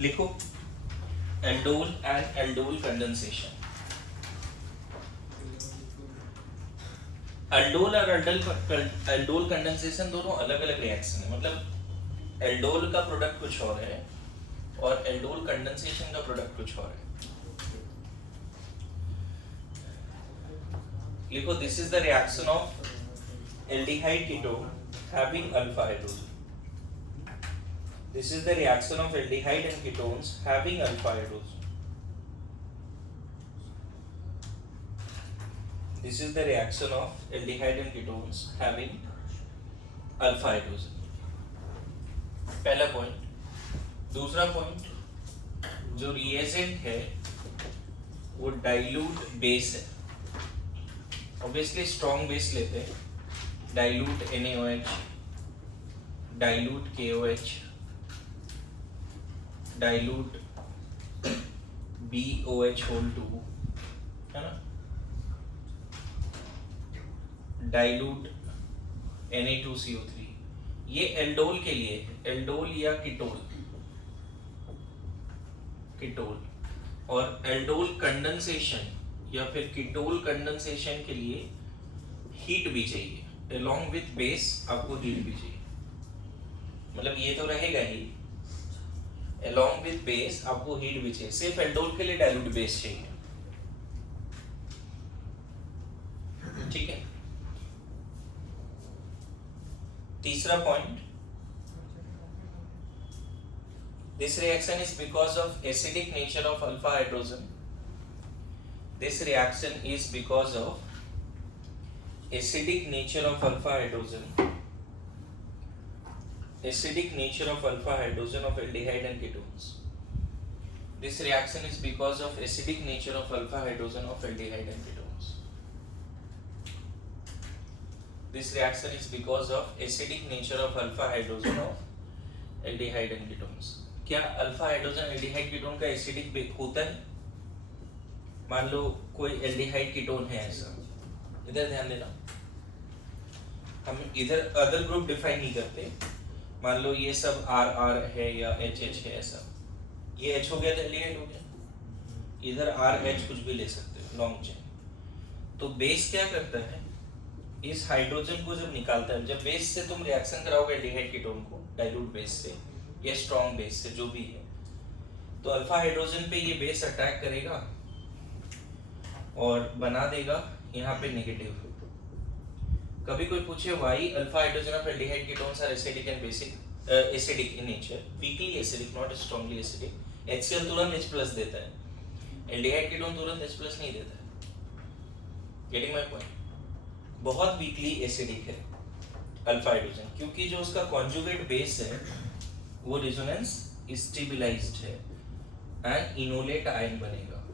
लिखो aldol and aldol condensation. Aldol और aldol condensation दोनों अलग अलग रिएक्शन है। मतलब एल्डोल का प्रोडक्ट कुछ और है और एल्डोल कंडेंसेशन का प्रोडक्ट कुछ और है। लिखो this is the reaction of aldehyde ketone having alpha hydrogen. This is the reaction of aldehyde and ketones having alpha hydrogen. This is the reaction of aldehyde and ketones having alpha hydrogen. पहला point. दूसरा point, जो reagent है वो dilute base है। Obviously strong base लेते हैं, dilute NaOH, dilute KOH, dilute BOH whole 2, है ना, डाइल्यूट Na2CO3। ये एल्डोल के लिए है, एल्डोल या कीटोल, कीटोल। और एल्डोल कंडेंसेशन या फिर कीटोल कंडेंसेशन के लिए हीट भी चाहिए, along with बेस आपको हीट भी चाहिए। मतलब ये तो रहेगा ही, along with बेस आपको हीट भी चाहिए। सिर्फ एल्डोल के लिए डाइल्यूट बेस चाहिए, ठीक है। तीसरा point, this reaction is because of acidic nature of alpha hydrogen. This reaction is because of acidic nature of alpha hydrogen, acidic nature of alpha hydrogen of aldehyde and ketones. This reaction is because of acidic nature of alpha hydrogen of aldehyde and ketones. This reaction is because of acidic nature of alpha hydrogen of aldehyde and ketones. क्या alpha hydrogen aldehyde ketone का acidic होता है? मान लो कोई aldehyde ketone है ऐसा, इधर ध्यान देना, हम इधर अदर ग्रुप डिफाइन नहीं करते। मान लो ये सब RR है या HH है, ऐसा ये H हो गया तो एल्डिहाइड हो गया, इधर RH कुछ भी ले सकते हो, लॉन्ग चेन। तो बेस क्या करता है, इस हाइड्रोजन को जब निकालता है, जब बेस से तुम रिएक्शन कराओगे एल्डिहाइड कीटोन को डाइल्यूट बेस से या स्ट्रॉन्ग बेस से, जो भी है, तो अल्फा हाइड्रोजन पे ये बेस अटैक करेगा और बना देगा यहाँ पे नेगेटिव। कभी कोई पूछे why alpha hydrogen of aldehyde ketones are acidic and basic, acidic in nature, weakly acidic not strongly acidic. HCl तुरंत H+ देता है, एल्डिहाइड कीटोन तुरंत H+ नहीं देता है। Getting my point? बहुत वीकली एसिडिक है अल्फा हाइड्रोजन, क्योंकि जो उसका कॉन्जुगेट बेस है वो रेजोनेंस स्टेबलाइज्ड है एंड इनोलेट आयन बनेगा।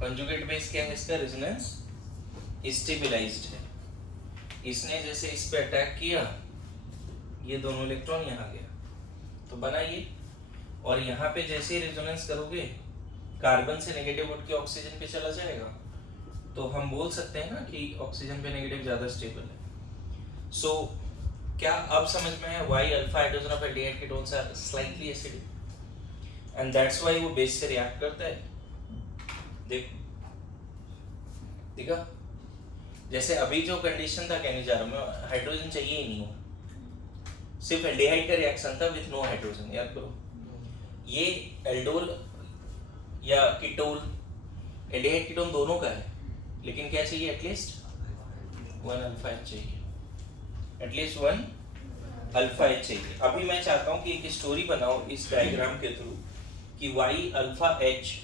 कॉन्जुगेट बेस क्या है इसका? रेजोनेंस स्टेबलाइज्ड है। इसने जैसे इस पे अटैक किया, ये दोनों इलेक्ट्रॉन यहाँ गया तो बना ये, और यहाँ पे जैसे रेजोनेंस करोगे कार्बन से नेगेटिव उठ के ऑक्सीजन पे चला जाएगा, तो हम बोल सकते हैं ना कि ऑक्सीजन पे नेगेटिव ज्यादा स्टेबल है। सो क्या अब समझ में है why alpha hydrogen of aldehyde ketones are slightly acidic and that's why वो बेस से रिएक्ट करता है। देखा, जैसे अभी जो कंडीशन था, कहने जा रहा हूं मैं, हाइड्रोजन चाहिए ही नहीं हो, सिर्फ एल्डिहाइड का रिएक्शन था विद नो हाइड्रोजन। याद करो, ये एल्डोल या कीटोल, एल्डिहाइड कीटोन दोनों का है, लेकिन क्या चाहिए? एटलीस्ट 1 अल्फा H चाहिए, एटलीस्ट 1 अल्फा H चाहिए। अभी मैं चाहता हूं कि एक स्टोरी बनाओ इस डायग्राम के थ्रू कि why alpha H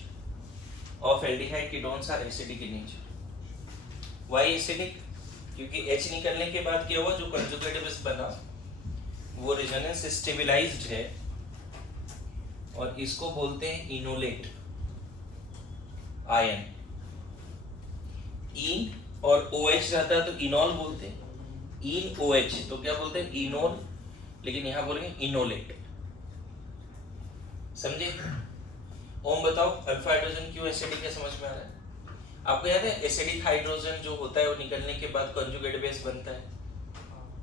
of aldehyde ketones are acidic in nature. Why acidic? क्योंकि H निकलने के बाद क्या हुआ, जो कंजुगेट बेस बना वो रेजोनेंस स्टेबलाइज्ड है और इसको बोलते हैं इनोलेट आयन। इन और OH रहता है तो इनॉल बोलते हैं, इन OH तो क्या बोलते हैं? इनोल, लेकिन यहां बोलेंगे इनोलेट। समझे? ओम बताओ अल्फा हाइड्रोजन क्यों एसिडिक है, समझ में आ रहा है? आपको याद है एसिडिक हाइड्रोजन जो होता है वो निकलने के बाद कंजुगेट बेस बनता है,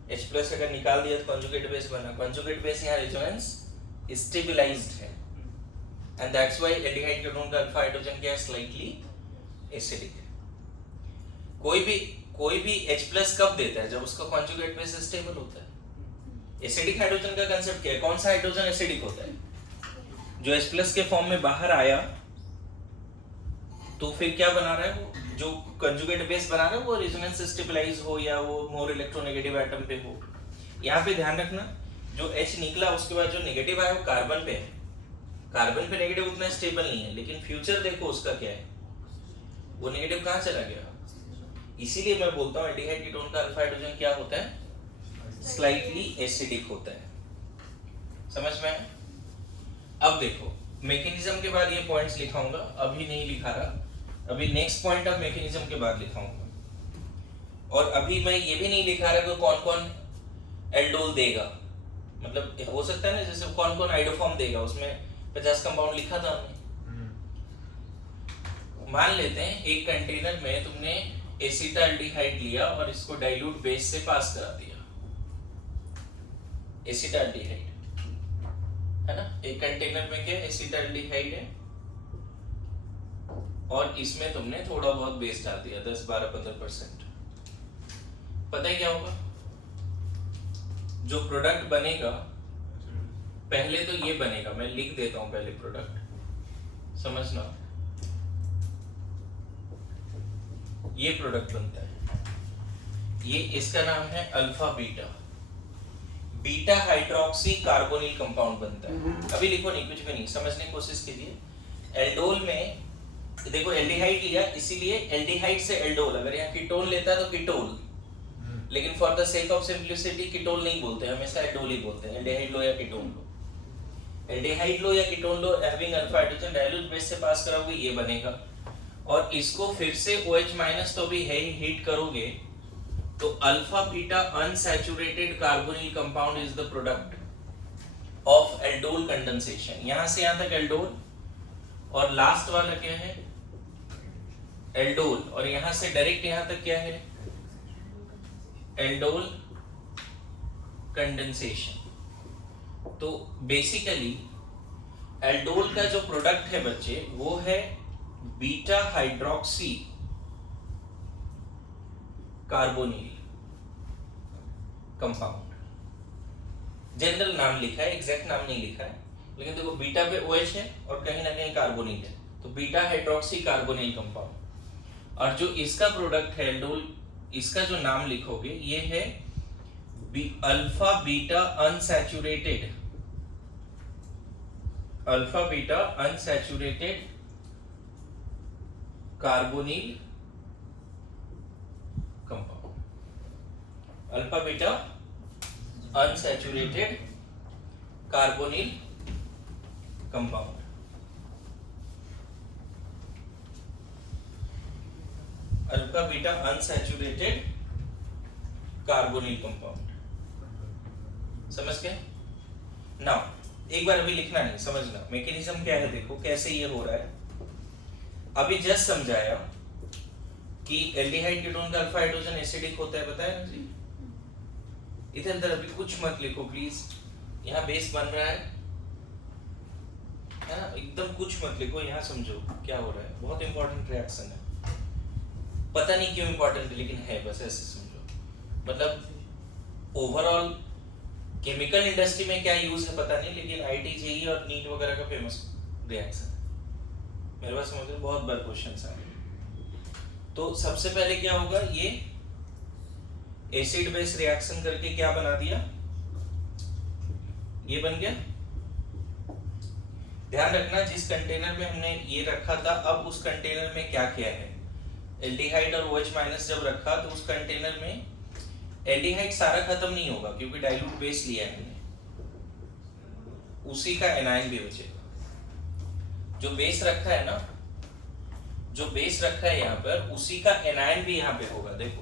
H+ अगर निकाल दिया तो कंजुगेट बेस बना, कंजुगेट बेस यहाँ रेजोनेंस स्टेबलाइज्ड है, and that's why aldehyde ketone का अल्फा हाइड्रोजन क्या है, स्लाइटली एसिडिक है। कोई भी H+ कब देता है, जब उसका कॉन्जुगेट बेस स्टेबल होता है। एसिडिक हाइड्रोजन का कांसेप्ट क्या है, कौन सा हाइड्रोजन एसिडिक होता है, जो H+ के फॉर्म में बाहर आया तो फिर क्या बना रहा है, वो जो कंजुगेट बेस बना रहा है वो रेजोनेंस स्टेबलाइज हो या वो मोर इलेक्ट्रोनेगेटिव एटम पे हो। यहाँ पे ध्यान रखना, जो H निकला उसके बाद जो नेगेटिव आया वो कार्बन पे है, कार्बन पे नेगेटिव उतना स्टेबल नहीं है, लेकिन फ्यूचर देखो उसका क्या है, वो नेगेटिव कहाँ चला गया। इसीलिए मैं बोलता हूँ एल्डिहाइड कीटोन का अल्फा हाइड्रोजन क्या होता है, स्लाइटली एसिडिक होता है। समझ में? अब देखो मैकेनिज्म के बाद ये पॉइंट्स लिखाऊंगा, अभी नहीं लिखा रहा, अभी नेक्स्ट पॉइंट ऑफ मैकेनिज्म के बाद लिखाऊंगा। और अभी मैं ये भी नहीं लिखा रहा कि कौन कौन एल्डोल देगा, मतलब हो सकता है ना जैसे कौन कौन आइडोफॉर्म देगा, उसमें 50 कंपाउंड लिखा था हमने। मान लेते हैं एक कंटेनर में तुमने एसिटाल्डिहाइड लिया और इसको डाइल्यूट बेस से पास करा दिया, एसिटाल्डिहाइड है ना, एक कंटेनर में क्या एसिटाल्डिहाइड है और इसमें तुमने थोड़ा बहुत बेस डाल दिया 10, 12, 15%। पता है क्या होगा, जो प्रोडक्ट बनेगा पहले तो ये बनेगा, मैं लिख देता हूं पहले प्रोडक्ट, समझना, ये प्रोडक्ट बनता है, ये इसका नाम है alpha beta, beta hydroxy carbonyl compound बनता है। अभी लिखो नहीं, कुछ भी नहीं, समझने की कोशिश कीजिए। एल्डोल में देखो एल्डिहाइड लिया, इसीलिए एल्डिहाइड से एल्डोल, अगर यहाँ कीटोन लेता है तो कीटोल, लेकिन for the sake of simplicity ketol नहीं बोलते, हमेशा एल्डोल ही बोलते हैं। एल्डिहाइड लो या कीटोन लो, एल्डिहाइड लो या कीटोन लो, having alpha hydrogen dilute base से पास कराओगे ये बनेगा, और इसको फिर से OH- तो भी है हीट करोगे तो alpha beta unsaturated carbonyl compound is the product of aldol condensation. यहां से यहां तक एल्डोल, और लास्ट वाला क्या है एल्डोल, और यहां से डायरेक्ट यहां तक क्या है एल्डोल कंडेंसेशन। तो बेसिकली एल्डोल का जो प्रोडक्ट है बच्चे वो है beta hydroxy carbonyl compound. General नाम लिखा है, एग्जैक्ट नाम नहीं लिखा है, लेकिन देखो बीटा पे OH है और कहीं ना कहीं कार्बोनिल है, तो बीटा हाइड्रोक्सी कार्बोनिल कंपाउंड। और जो इसका प्रोडक्ट है एल्डोल, इसका जो नाम लिखोगे ये है alpha beta unsaturated, alpha beta unsaturated carbonyl compound, alpha beta unsaturated carbonyl compound. Alpha beta unsaturated carbonyl compound, समझ गए? नाउ एक बार अभी लिखना नहीं, समझना मैकेनिज्म क्या है, देखो कैसे ये हो रहा है। अभी जस्ट समझाया कि एल्डिहाइड कीटोन का अल्फा हाइड्रोजन एसिडिक होता है, बताया ना जी। इधर अभी कुछ मत लिखो प्लीज, यहाँ बेस बन रहा है ना, एकदम कुछ मत लिखो, यहाँ समझो क्या हो रहा है, बहुत इंपॉर्टेंट रिएक्शन है, पता नहीं क्यों इंपॉर्टेंट है लेकिन है, बस ऐसे समझो। मतलब ओवरऑल केमिकल इंडस्ट्री में क्या यूज है पता नहीं, लेकिन IIT JEE और नीट वगैरह का फेमस रिएक्शन है, मेरे पास समझ लो बहुत बार क्वेश्चंस आए। तो सबसे पहले क्या होगा, ये एसिड बेस रिएक्शन करके क्या बना दिया, ये बन गया। ध्यान रखना जिस कंटेनर में हमने ये रखा था, अब उस कंटेनर में क्या किया है, एल्डिहाइड और OH- जब रखा तो उस कंटेनर में एल्डिहाइड सारा खत्म नहीं होगा क्योंकि डाइल्यूट बेस लिया है हमने, उसी का एनायन भी बचेगा। जो बेस रखा है ना, जो बेस रखा है यहाँ पर, उसी का एनायन भी यहाँ पे होगा। देखो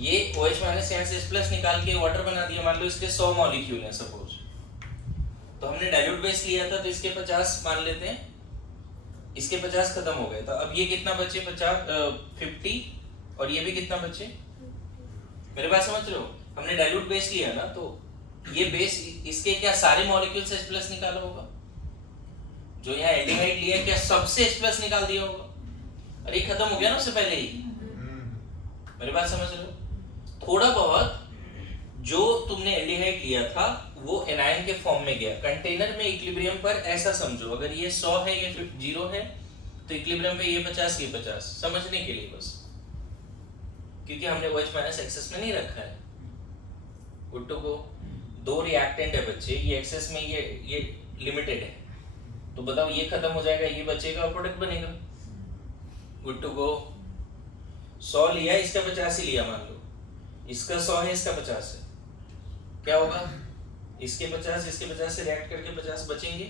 ये OH- यहाँ से H+ निकाल के वाटर बना दिया, मान लो इसके 100 मॉलिक्यूल हैं सपोज, तो हमने डाइल्यूट बेस लिया था तो इसके 50 मान लेते हैं, इसके 50 खत्म हो गए, तो अब ये कितना बचे 50 और ये भी कितना बचे, मेरे पास समझ रहे हो, हमने डाइल्यूट बेस लिया ना, तो ये बेस इसके क्या सारे मॉलिक्यूल से H+ निकाला होगा? जो यहाँ एल्डिहाइड लिया क्या सबसे H+ निकाल दिया होगा? अरे खत्म हो गया ना उससे पहले ही। मेरी बात समझ रहे हो? थोड़ा बहुत जो तुमने एल्डिहाइड लिया था वो एनायन के फॉर्म में गया कंटेनर में इक्विलिब्रियम पर। ऐसा समझो अगर ये 100 है ये 0 है तो इक्विलिब्रियम पे ये 50 ये 50 समझने के लिए बस, क्योंकि हमने OH- एक्सेस में नहीं रखा है। Good to go. दो रिएक्टेंट है बच्चे, ये एक्सेस में ये लिमिटेड है, तो बताओ ये खत्म हो जाएगा ये बचेगा और प्रोडक्ट बनेगा। गुड टू गो। 100 लिया इसका 50 ही लिया मान लो, इसका 100 है इसका 50 है, क्या होगा? इसके 50 से रिएक्ट करके 50 बचेंगे।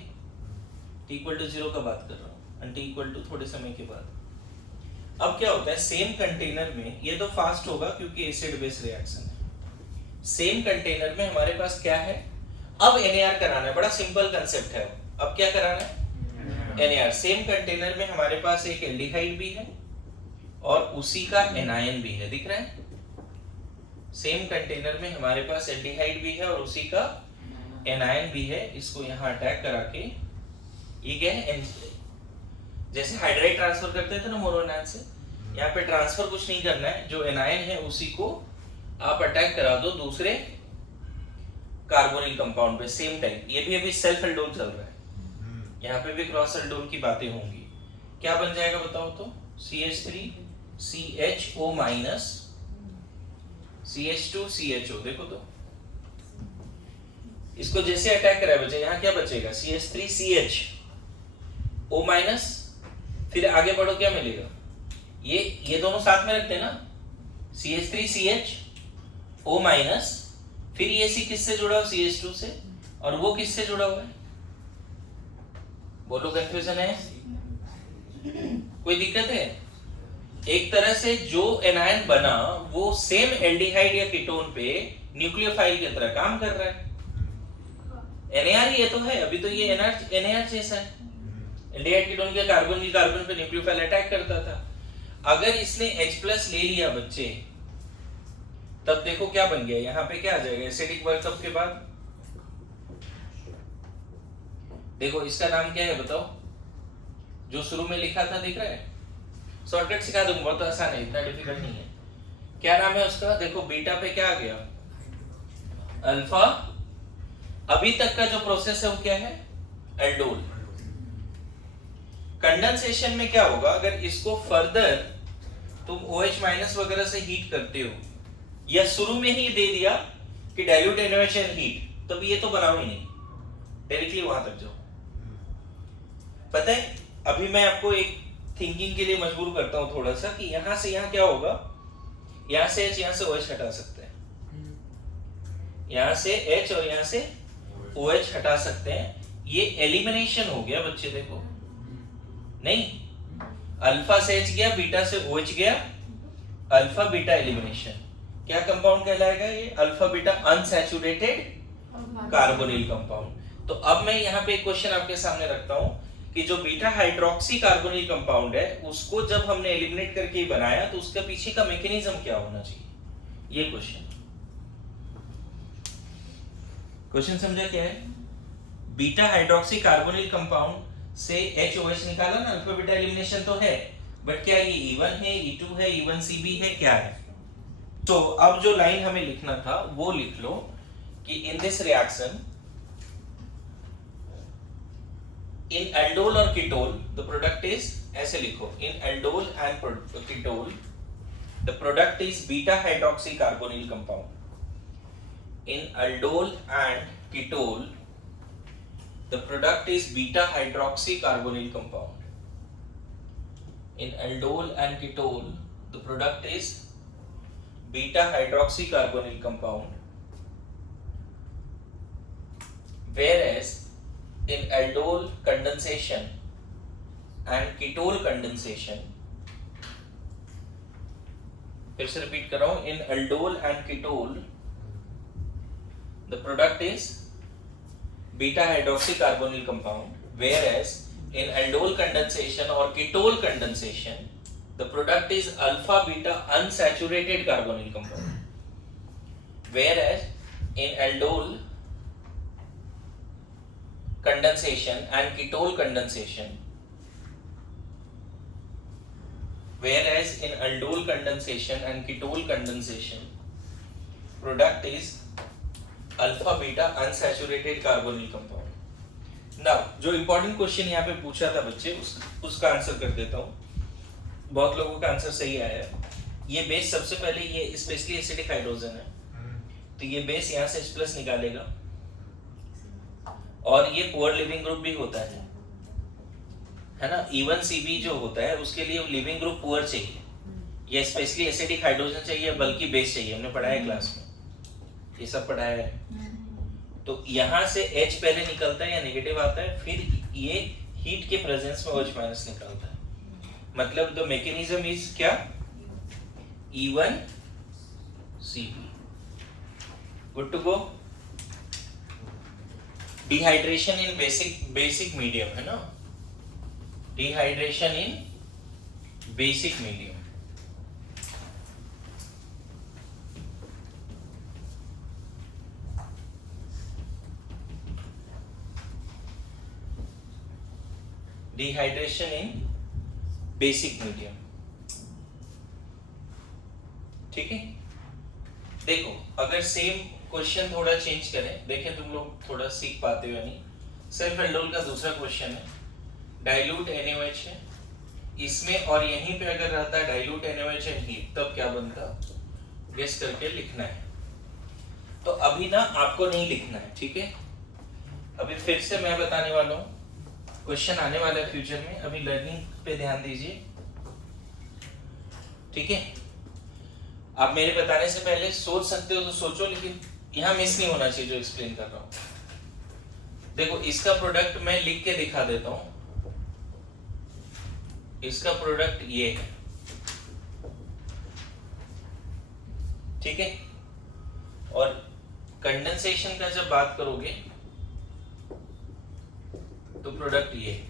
t=0 का बात कर रहा हूँ, t= थोड़े समय के बाद। अब क्या होता है सेम कंटेनर में, ये तो फास्ट होगा क्योंकि एसिड बेस रिएक्शन है। सेम कंटेनर में हमारे पास क्या है? अब NAR कराना है, बड़ा सिंपल कंसेप्ट है। अब क्या कराना है? NAR। सेम कंटेनर में हमारे पास एक एल्डिहाइड भी है और उसी का एनायन भी है, दिख रहा है? सेम कंटेनर में हमारे पास एल्डिहाइड भी है और उसी का एनायन भी है। इसको यहाँ अटैक करा के ये क्या है? जैसे हाइड्राइड ट्रांसफर करते थे ना मोनोएनायन से, यहाँ पे ट्रांसफर कुछ नहीं करना है, जो एनायन है उसी को आप अटैक करा दो दूसरे कार्बोनिल कंपाउंड पे सेम टाइम। ये भी अभी सेल्फ एल्डोल चल रहा है, यहाँ पे भी क्रॉस एल्डोल की बातें होंगी। क्या बन जाएगा बताओ तो? CH3 CHO minus CH2 CHO। देखो तो इसको जैसे अटैक करा बच्चे, यहाँ क्या बचेगा? CH3 CHO माइनस, फिर आगे बढ़ो क्या मिलेगा? ये दोनों साथ में रखते हैं ना, CH3 CHO माइनस, फिर ये C किससे जुड़ा हो? CH2 से, और वो किससे जुड़ा हुआ है? बोलो, कंफ्यूजन है? कोई दिक्कत है? एक तरह से जो एनायन बना वो सेम एल्डिहाइड या कीटोन पे न्यूक्लियोफाइल की तरह काम कर रहा है। NAR ये तो है, अभी तो ये NAR जैसा है। एल्डिहाइड कीटोन के कार्बन पे न्यूक्लियोफाइल अटैक करता था। अगर इसने H+ ले लिया बच्चे, तब देखो क्या बन गया, यहाँ पे क्या आ जाएगा एसिडिक वर्कअप के बाद? देखो इसका नाम क्या है बताओ, जो शुरू में लिखा था, दिख रहा है? शॉर्टकट सिखा दूंगा, बहुत आसान है, इतना डिफिकल्ट नहीं है। क्या नाम है उसका? देखो बीटा पे क्या आ गया? अल्फा। अभी तक का जो प्रोसेस है वो क्या है? एल्डोल। कंडेंसेशन में क्या होगा? अगर इसको फर्दर तुम OH- वगैरह से हीट करते हो, या शुरू में ही दे दिया कि डाइल्यूट एनोवेशन हीट, तब ये तो बनाओ ही नहीं, डायरेक्टली वहां तक जाओ। पता है अभी मैं आपको एक थिंकिंग के लिए मजबूर करता हूं थोड़ा सा, कि यहां से यहां क्या होगा, यहां से H, यहां से OH हटा सकते हैं, यहां से H और यहां से OH हटा सकते हैं। ये एलिमिनेशन हो गया बच्चे, देखो नहीं, अल्फा से H गया, बीटा से OH गया, अल्फा बीटा एलिमिनेशन। क्या कंपाउंड कहलाएगा ये? Alpha beta unsaturated carbonyl compound. तो अब मैं यहाँ पे एक क्वेश्चन आपके सामने रखता हूं कि जो बीटा हाइड्रोक्सी कार्बोनिल कंपाउंड है उसको जब हमने एलिमिनेट करके बनाया तो उसके पीछे का मैकेनिज्म क्या होना चाहिए, ये क्वेश्चन समझा क्या है? बीटा हाइड्रोक्सी कार्बोनिल कंपाउंड से HOH निकाला ना, अल्फा बीटा एलिमिनेशन तो है, बट क्या ये E1 है, E2 है, E1C भी है, क्या है? तो अब जो लाइन हमें लिखना था वो लिख लो कि in this reaction, in aldol और कीटोल द प्रोडक्ट इज, ऐसे लिखो, in aldol and ketol the product is beta hydroxy carbonyl compound. In aldol and ketol the product is beta hydroxy carbonyl compound. In aldol and ketol the product is beta hydroxy carbonyl compound, whereas in aldol condensation and ketol condensation, फिर से repeat कर रहा हूं, in aldol and ketol the product is beta hydroxy carbonyl compound, whereas in aldol condensation or ketol condensation the product is alpha beta unsaturated carbonyl compound, whereas in aldol condensation and ketol condensation, whereas in aldol condensation and ketol condensation product is alpha beta unsaturated carbonyl compound. Now जो important question यहाँ पे पूछा था बच्चे उसका answer कर देता हूँ. बहुत लोगों का आंसर सही आया है. ये बेस सबसे पहले ये स्पेशली एसिडिक हाइड्रोजन है, तो ये बेस यहाँ से H+ निकालेगा और ये पुअर लिविंग ग्रुप भी होता है ना. इवन Cb जो होता है उसके लिए लिविंग ग्रुप पुअर चाहिए, ये स्पेशली एसिडिक हाइड्रोजन चाहिए, बल्कि बेस चाहिए. हमने पढ़ा है क्लास में, ये सब पढ़ाया है. तो यहाँ से H पहले निकलता है या नेगेटिव आता है, फिर ये हीट के प्रेजेंस में OH- निकलता है. मतलब द मैकेनिज्म इज क्या, E1Cp. Good to go. Dehydration in basic medium है ना, dehydration in basic medium. Dehydration in basic medium. ठीक है. देखो अगर सेम क्वेश्चन थोड़ा चेंज करें, देखें तुम लोग थोड़ा सीख पाते हो नहीं. सेल्फ एल्डोल का दूसरा क्वेश्चन है, डाइल्यूट NaOH है इसमें, और यहीं पे अगर रहता डाइल्यूट NaOH एंड हीट, तब क्या बनता, गेस करके लिखना है. तो अभी ना आपको नहीं लिखना है, ठीक है. अभी फिर से मैं बताने वाला हूँ, क्वेश्चन आने वाला है फ्यूचर में. अभी लर्निंग पे ध्यान दीजिए, ठीक है. आप मेरे बताने से पहले सोच सकते हो तो सोचो, लेकिन यहाँ मिस नहीं होना चाहिए जो एक्सप्लेन कर रहा हूँ. देखो इसका प्रोडक्ट मैं लिख के दिखा देता हूँ. इसका प्रोडक्ट ये है, ठीक है. और कंडेंसेशन का जब बात करोगे तो प्रोडक्ट ये है.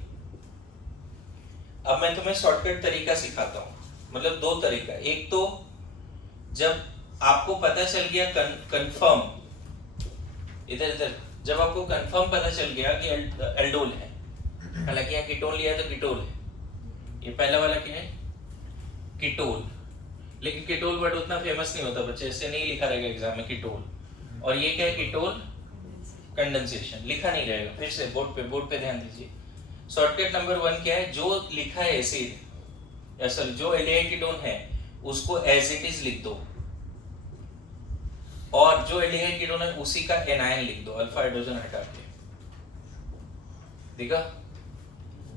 अब मैं तुम्हें शॉर्टकट तरीका सिखाता हूँ, मतलब दो तरीका. एक तो जब आपको पता चल गया कंफर्म, इधर जब आपको कंफर्म पता चल गया कि एल्डोल है, हालांकि यहाँ कीटोन लिया है तो कीटोल है. ये पहला वाला क्या है, कीटोल. लेकिन कीटोल वर्ड उतना फेमस नहीं होता बच्चे, ऐसे नहीं लिखा रहेगा एग्जाम में कीटोल. और ये क्या है, कीटोल कंडेंसेशन, लिखा नहीं रहेगा. फिर से बोर्ड पे ध्यान दीजिए. शॉर्टकट नंबर 1 क्या है, जो लिखा है एसिड या सॉरी जो एल्डिहाइड कीटोन है उसको एज इट इज लिख दो, और जो एल्डिहाइड कीटोन है उसी का एनायन लिख दो, अल्फा हाइड्रोजन हटा के. देखा.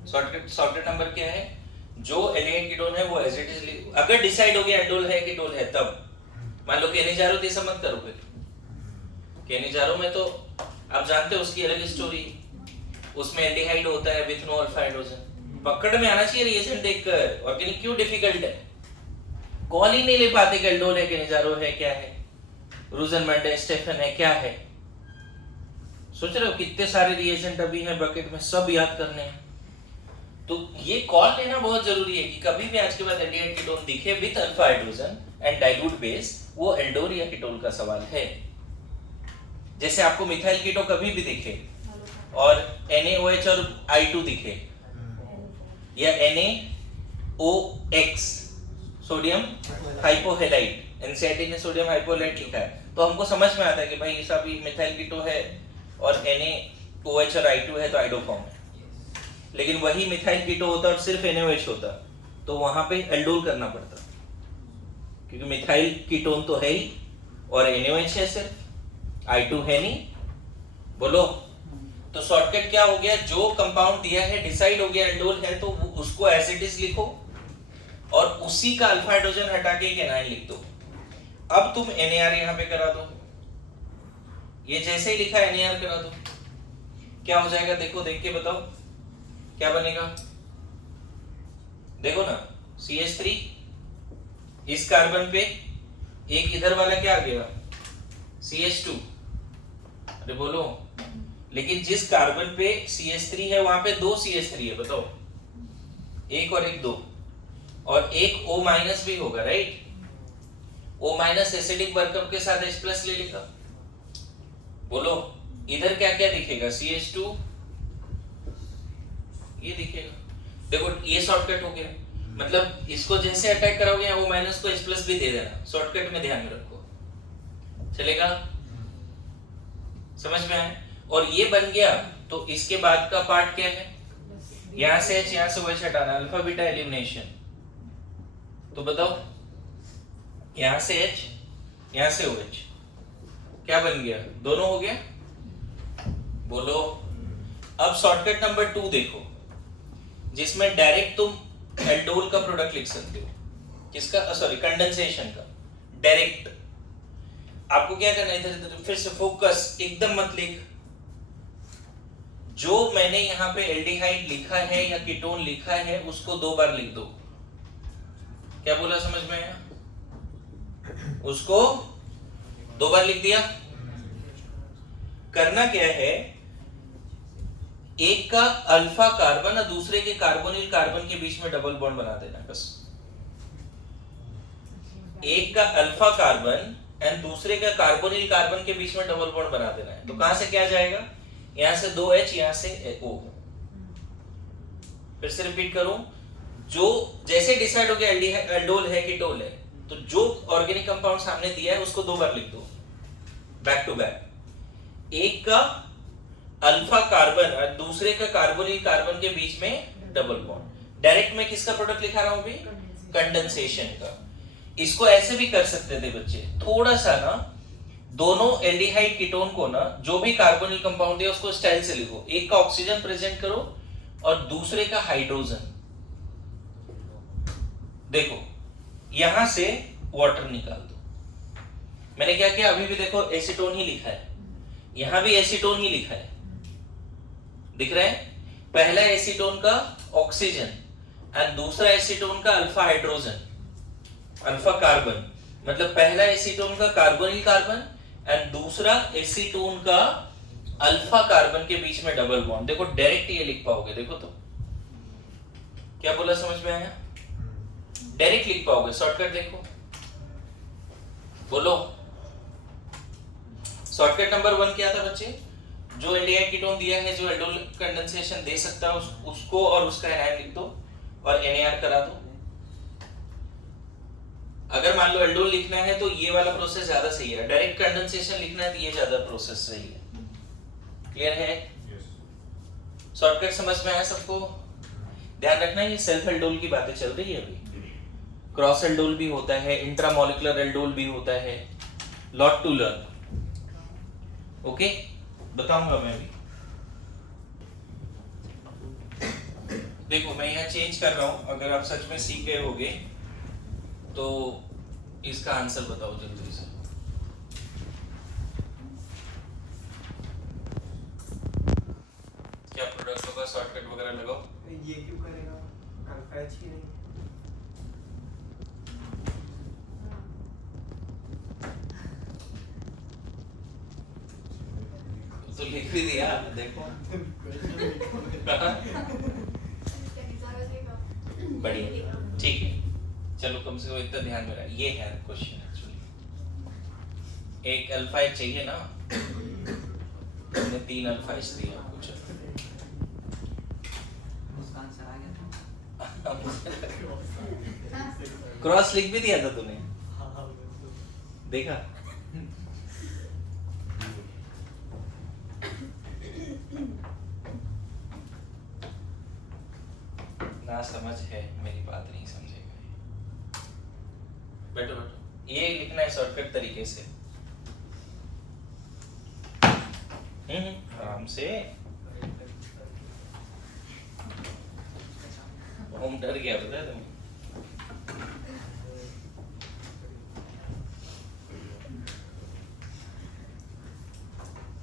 शॉर्टकट नंबर क्या है, जो एल्डिहाइड कीटोन है वो एज इट इज. अगर डिसाइड हो गया एल्डोल है कीटोन है, तब मान लो केनिजारो तो ऐसा मत करोगे. केनिजारो में तो आप जानते हो उसकी अलग स्टोरी, उसमें एल्डिहाइड होता है विथ नो अल्फा हाइड्रोजन. पकड़ में आना चाहिए रिएजेंट देखकर. ऑर्गेनिक क्यों डिफिकल्ट है, कॉल ही नहीं ले पाते कि एल्डोल है, केनिजारो है, क्या है, रूजनमंड स्टेफन है, क्या है. सोच रहे हो कितने सारे रिएजेंट अभी हैं बकेट में, सब याद करने हैं. तो ये कॉल लेना बहुत जरूरी है कि कभी भी आज के बाद एल्डिहाइड कीटोन दिखे with alpha hydrogen and dilute base, वो एल्डोल या कीटोल का सवाल है. जैसे आपको मिथाइल कीटो कभी भी दिखे और NaOH और I2 दिखे, या NaOX सोडियम हाइपोहेलाइड, एनसीईआरटी ने सोडियम हाइपोहेलाइड लिखा है, तो हमको समझ में आता है कि भाई ऐसा भी मिथाइल कीटो है और NaOH और I2 है तो आइडो फॉर्म है. लेकिन वही मिथाइल कीटो होता और सिर्फ NaOH होता तो वहां पे एल्डोल करना पड़ता, क्योंकि मिथाइल कीटोन तो है ही और NaOH है सिर्फ, I2 है नहीं. बोलो. तो शॉर्टकट क्या हो गया, जो कंपाउंड दिया है डिसाइड हो गया एल्डोल है तो उसको एज इट इज लिखो और उसी का अल्फा हाइड्रोजन हटा के एक एनायन लिख दो. अब तुम NaR यहाँ पे करा दो, ये जैसे ही लिखा NaR करा दो, क्या हो जाएगा देखो, देख के बताओ क्या बनेगा. देखो ना, CH3 इस कार्बन पे, एक इधर वाला क्या आ गया, CH2. अरे बोलो. लेकिन जिस कार्बन पे CH3 है वहां पे 2 CH3 है, बताओ, एक और एक 2, और एक O- भी होगा, राइट. O- एसिडिक वर्कअप के साथ H+ ले लेगा. बोलो इधर क्या क्या दिखेगा, CH2 ये दिखेगा। देखो ये शॉर्टकट हो गया, मतलब इसको जैसे अटैक करोगे वो माइनस को एच प्लस भी दे देना, शॉर्टकट में ध्यान में रखो, चलेगा? समझ में आया? और ये बन गया तो इसके बाद का पार्ट क्या है, यहां से एच यहां से OH हटाना, अल्फा बीटा एलिमिनेशन। तो बताओ यहां से एच यहां से OH क्या बन गया, दोनों हो गया, बोलो। अब शॉर्टकट नंबर 2 देखो, जिसमें डायरेक्ट तुम एल्डोल का प्रोडक्ट लिख सकते हो, किसका, सॉरी कंडेंसेशन का, डायरेक्ट। आपको क्या करना है, इधर फिर से फोकस, एकदम मत लिख। जो मैंने यहाँ पे एल्डिहाइड लिखा है या कीटोन लिखा है उसको 2 बार लिख दो। क्या बोला, समझ में आया? उसको 2 बार लिख दिया। करना क्या है, एक का अल्फा कार्बन और दूसरे के कार्बोनिल कार्बन के बीच में डबल बॉन्ड बना देना बस। एक का अल्फा कार्बन एंड दूसरे का कार्बोनिल कार्बन के बीच में डबल बॉन्ड बना देना है। तो कहां से क्या जाएगा, यहां से 2H यहां से O। फिर से रिपीट करूं, जो जैसे डिसाइड हो गया एल्डोल है कीटोल है, तो जो ऑर्गेनिक कंपाउंड सामने दिया है उसको 2 बार लिख दो, बैक टू बैक। एक का अल्फा कार्बन और दूसरे का कार्बोनिल कार्बन के बीच में डबल बॉन्ड। डायरेक्ट में किसका प्रोडक्ट लिखा रहा हूं अभी, कंडेंसेशन का। इसको ऐसे भी कर सकते थे बच्चे, थोड़ा सा ना, दोनों एल्डिहाइड कीटोन को ना, जो भी कार्बोनिल कंपाउंड है उसको स्टाइल से लिखो, एक का ऑक्सीजन प्रेजेंट करो और दूसरे का हाइड्रोजन। देखो यहां से वाटर निकाल दो। मैंने क्या किया, अभी भी देखो एसीटोन ही लिखा है, यहां भी एसीटोन ही लिखा है, दिख रहा है? पहला एसीटोन का ऑक्सीजन एंड दूसरा एसीटोन का अल्फा हाइड्रोजन, अल्फा कार्बन, मतलब पहला एसीटोन का कार्बोनिल कार्बन एंड दूसरा एसीटोन का अल्फा कार्बन के बीच में डबल बॉन्ड। देखो डायरेक्ट ये लिख पाओगे, देखो तो क्या बोला, समझ में आया? डायरेक्ट लिख पाओगे, शॉर्टकट देखो, बोलो। शॉर्टकट नंबर 1 क्या था बच्चे, जो एल्डिहाइड कीटोन दिया है, जो एल्डोल कंडेंसेशन दे सकता है उसको और उसका एनायन लिख दो और NAR करा दो। अगर मान लो एल्डोल लिखना है तो ये वाला प्रोसेस ज्यादा सही है, डायरेक्ट कंडेंसेशन लिखना है तो ये ज्यादा प्रोसेस सही है। क्लियर है? शॉर्टकट समझ में आया सबको? ध्यान रखना ये सेल्फ एल्डोल की बातें चल रही है अभी, क्रॉस एल्डोल भी होता है, इंट्रामोलिकुलर एल्डोल भी होता है, लॉट टू लर्न। ओके, बताऊंगा मैं भी। देखो मैं यहाँ चेंज कर रहा हूं, अगर आप सच में सीख गए होगे तो इसका आंसर बताओ जल्दी से। क्या प्रोडक्ट होगा, शॉर्टकट वगैरह लगाओ। ये क्यों करेगा, अल्फा एच ही नहीं। तो लिख भी दिया, देखो बढ़िया, ठीक है, चलो कम से कम इतना ध्यान में रहा। ये है क्वेश्चन एक्चुअली, एक अल्फा एच चाहिए ना, हमने 3 अल्फा एच दिया आपको। चलो उसका आंसर आ गया था, क्रॉस लिख भी दिया था तूने, देखा? ना समझ है, मेरी बात नहीं समझेगा। बैठो बैठो, ये लिखना है शॉर्टकट तरीके से। आराम से। हम डर गया पता है तुम्हें।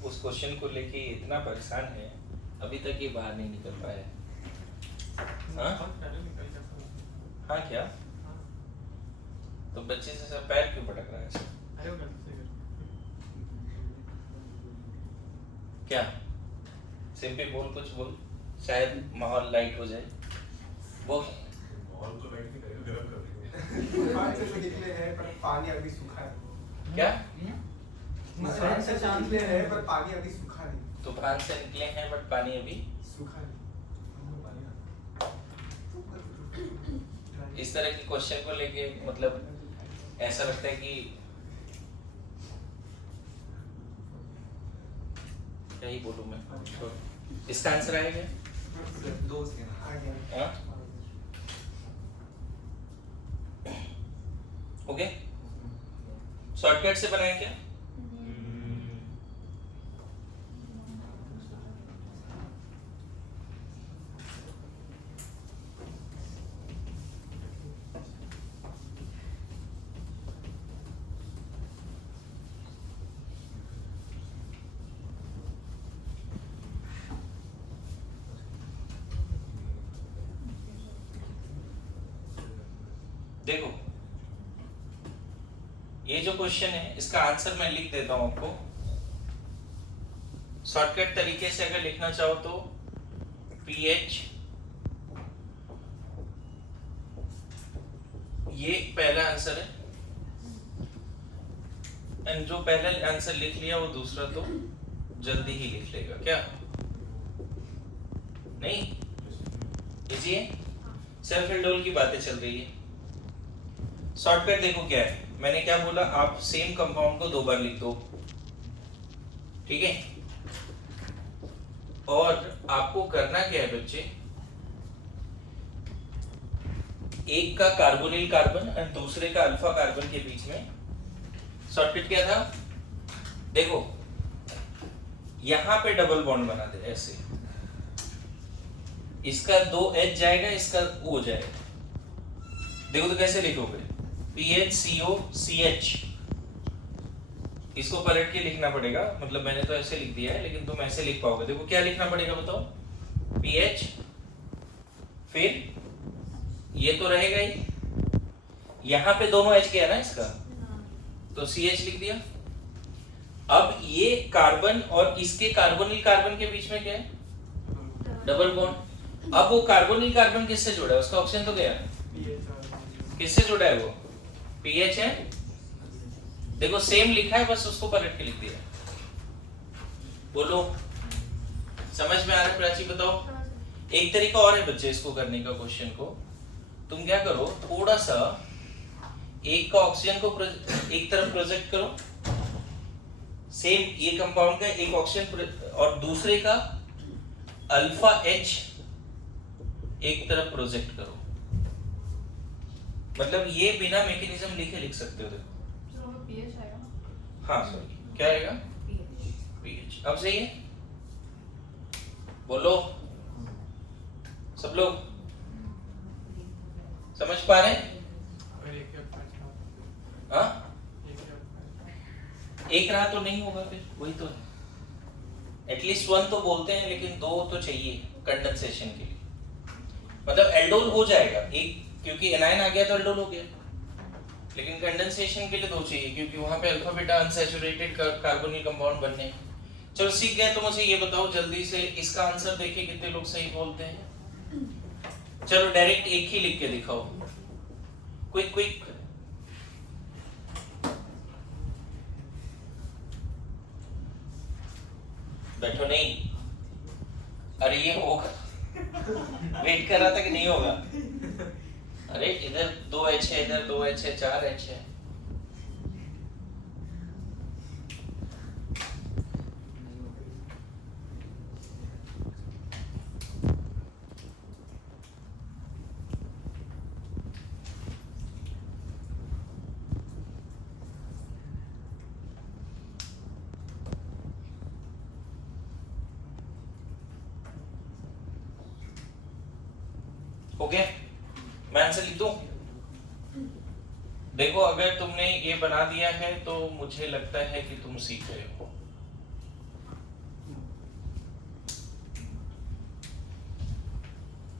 उस क्वेश्चन को लेके इतना परेशान है, अभी तक ये बाहर नहीं निकल पाया। हाँ क्या? तो बच्चे से सब पैर क्यों पटक रहा है? क्या सिंपल बोल, कुछ बोल, शायद माहौल लाइट हो जाए। बोल। माहौल को लाइट नहीं करेगा, गर्म कर देंगे। पानी से निकले हैं पर पानी अभी सूखा है। क्या? तूफान से निकले हैं पर पानी अभी सूखा नहीं। तूफान से निकले हैं बट पानी अभी सूखा नहीं। इस तरह के क्वेश्चन को लेके मतलब ऐसा लगता है कि क्या ही बोलूं मैं। तो इसका आंसर आएगा दो से आ गया। हाँ? ओके, शॉर्टकट से बनाए क्या? देखो ये जो क्वेश्चन है इसका आंसर मैं लिख देता हूं आपको। शॉर्टकट तरीके से अगर लिखना चाहो तो पीएच, ये पहला आंसर है, एंड जो पहला आंसर लिख लिया वो दूसरा तो जल्दी ही लिख लेगा। क्या नहीं? इजी है, सेल्फ हेल्डोल की बातें चल रही है। शॉर्टकट देखो क्या है, मैंने क्या बोला, आप सेम कंपाउंड को 2 बार लिख दो, ठीक है? और आपको करना क्या है बच्चे, एक का कार्बोनिल कार्बन और दूसरे का अल्फा कार्बन के बीच में शॉर्टकट क्या था, देखो यहां पे डबल बॉन्ड बना दे ऐसे, इसका 2H जाएगा, इसका O जाएगा। देखो तो कैसे लिखोगे, PHCOCH, इसको पलट के लिखना पड़ेगा, मतलब मैंने तो ऐसे लिख दिया है लेकिन तुम ऐसे लिख पाओगे। देखो क्या लिखना पड़ेगा बताओ, PH, फिर ये तो रहेगा ही, यहां पे दोनों H गया ना इसका, तो CH लिख दिया। अब ये कार्बन और इसके कार्बोनिल कार्बन के बीच में क्या है, डबल बॉन्ड। अब वो कार्बोनिल कार्बन किससे जुड़ा है, उसका ऑक्सीजन तो गया, किससे जुड़ा है वो, पीएच है। देखो सेम लिखा है, बस उसको पलट के लिख दिया। बोलो समझ में आ रहा है प्राची? बताओ। एक तरीका और है बच्चे इसको करने का, क्वेश्चन को तुम क्या करो, थोड़ा सा एक का ऑक्सीजन को एक तरफ प्रोजेक्ट करो, सेम ये कंपाउंड का एक ऑक्सीजन, और दूसरे का अल्फा H एक तरफ प्रोजेक्ट करो। मतलब ये बिना मैकेनिज्म लिखे लिख सकते हो। देखो पीएच आएगा। हाँ सॉरी, क्या आएगा, पीएच। अब सही है, बोलो सब लोग समझ पा रहे हैं? हाँ, एक रहा तो नहीं होगा, फिर वही तो है। एटलीस्ट 1 तो बोलते हैं, लेकिन 2 तो चाहिए कंडेंसेशन के लिए। मतलब एल्डोल हो जाएगा एक, क्योंकि एनायन आ गया तो एल्डोल हो गया, लेकिन कंडेंसेशन के लिए 2 चाहिए, क्योंकि वहां पे alpha beta unsaturated carbonyl compound बनने हैं। चलो सीख गए तो मुझे ये बताओ जल्दी से, इसका आंसर देखिए कितने लोग सही बोलते हैं। चलो डायरेक्ट एक ही लिख के दिखाओ, क्विक क्विक। बैठो नहीं, अरे ये होगा, वेट कर रहा था कि नहीं होगा। अरे इधर 2H है, इधर 2H है, 4H है। ओके, मैं आंसर लिख दूं? देखो अगर तुमने ये बना दिया है तो मुझे लगता है कि तुम सीख गए हो।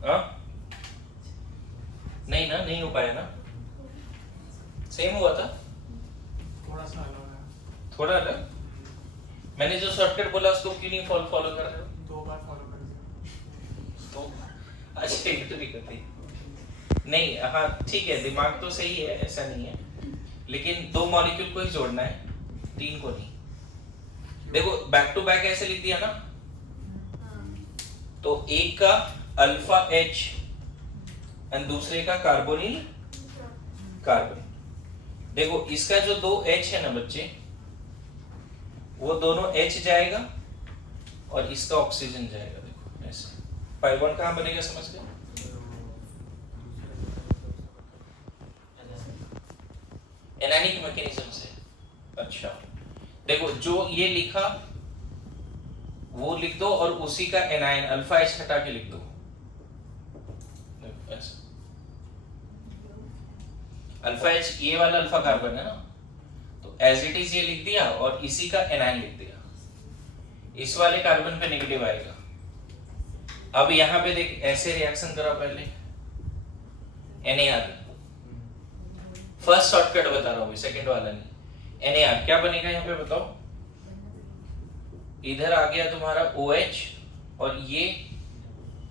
हाँ? नहीं ना, नहीं हो पाया ना, सेम हुआ था, थोड़ा सा अलग है। थोड़ा अलग। मैंने जो शॉर्टकट बोला उसको क्यों नहीं फॉलो कर रहे हो? 2 बार फॉलो कर दिया तो अच्छा ये तो नहीं करती नहीं। हाँ ठीक है, दिमाग तो सही है, ऐसा नहीं है, लेकिन 2 मॉलिक्यूल को ही जोड़ना है, 3 को नहीं। देखो बैक टू बैक ऐसे लिख दिया ना, तो एक का अल्फा H एंड दूसरे का कार्बोनिल कार्बन। देखो इसका जो दो H है ना बच्चे, वो दोनों H जाएगा और इसका ऑक्सीजन जाएगा। देखो ऐसे pi बॉन्ड कहाँ बनेगा समझ गए? एनायनिक मैकेनिज्म से। अच्छा देखो जो ये लिखा वो लिख दो और उसी का एनायन अल्फा H हटा के लिख दो। देखो ऐसे अल्फा H ये वाला अल्फा कार्बन है ना, तो एज इट इज ये लिख दिया और इसी का एनायन लिख दिया। इस वाले कार्बन पे नेगेटिव आएगा। अब यहाँ पे देख ऐसे रिएक्शन करा पहले NaR, फर्स्ट शॉर्टकट बता रहा हूँ, सेकंड वाला नहीं। NaR क्या बनेगा यहाँ पे बताओ? इधर आ गया तुम्हारा OH और ये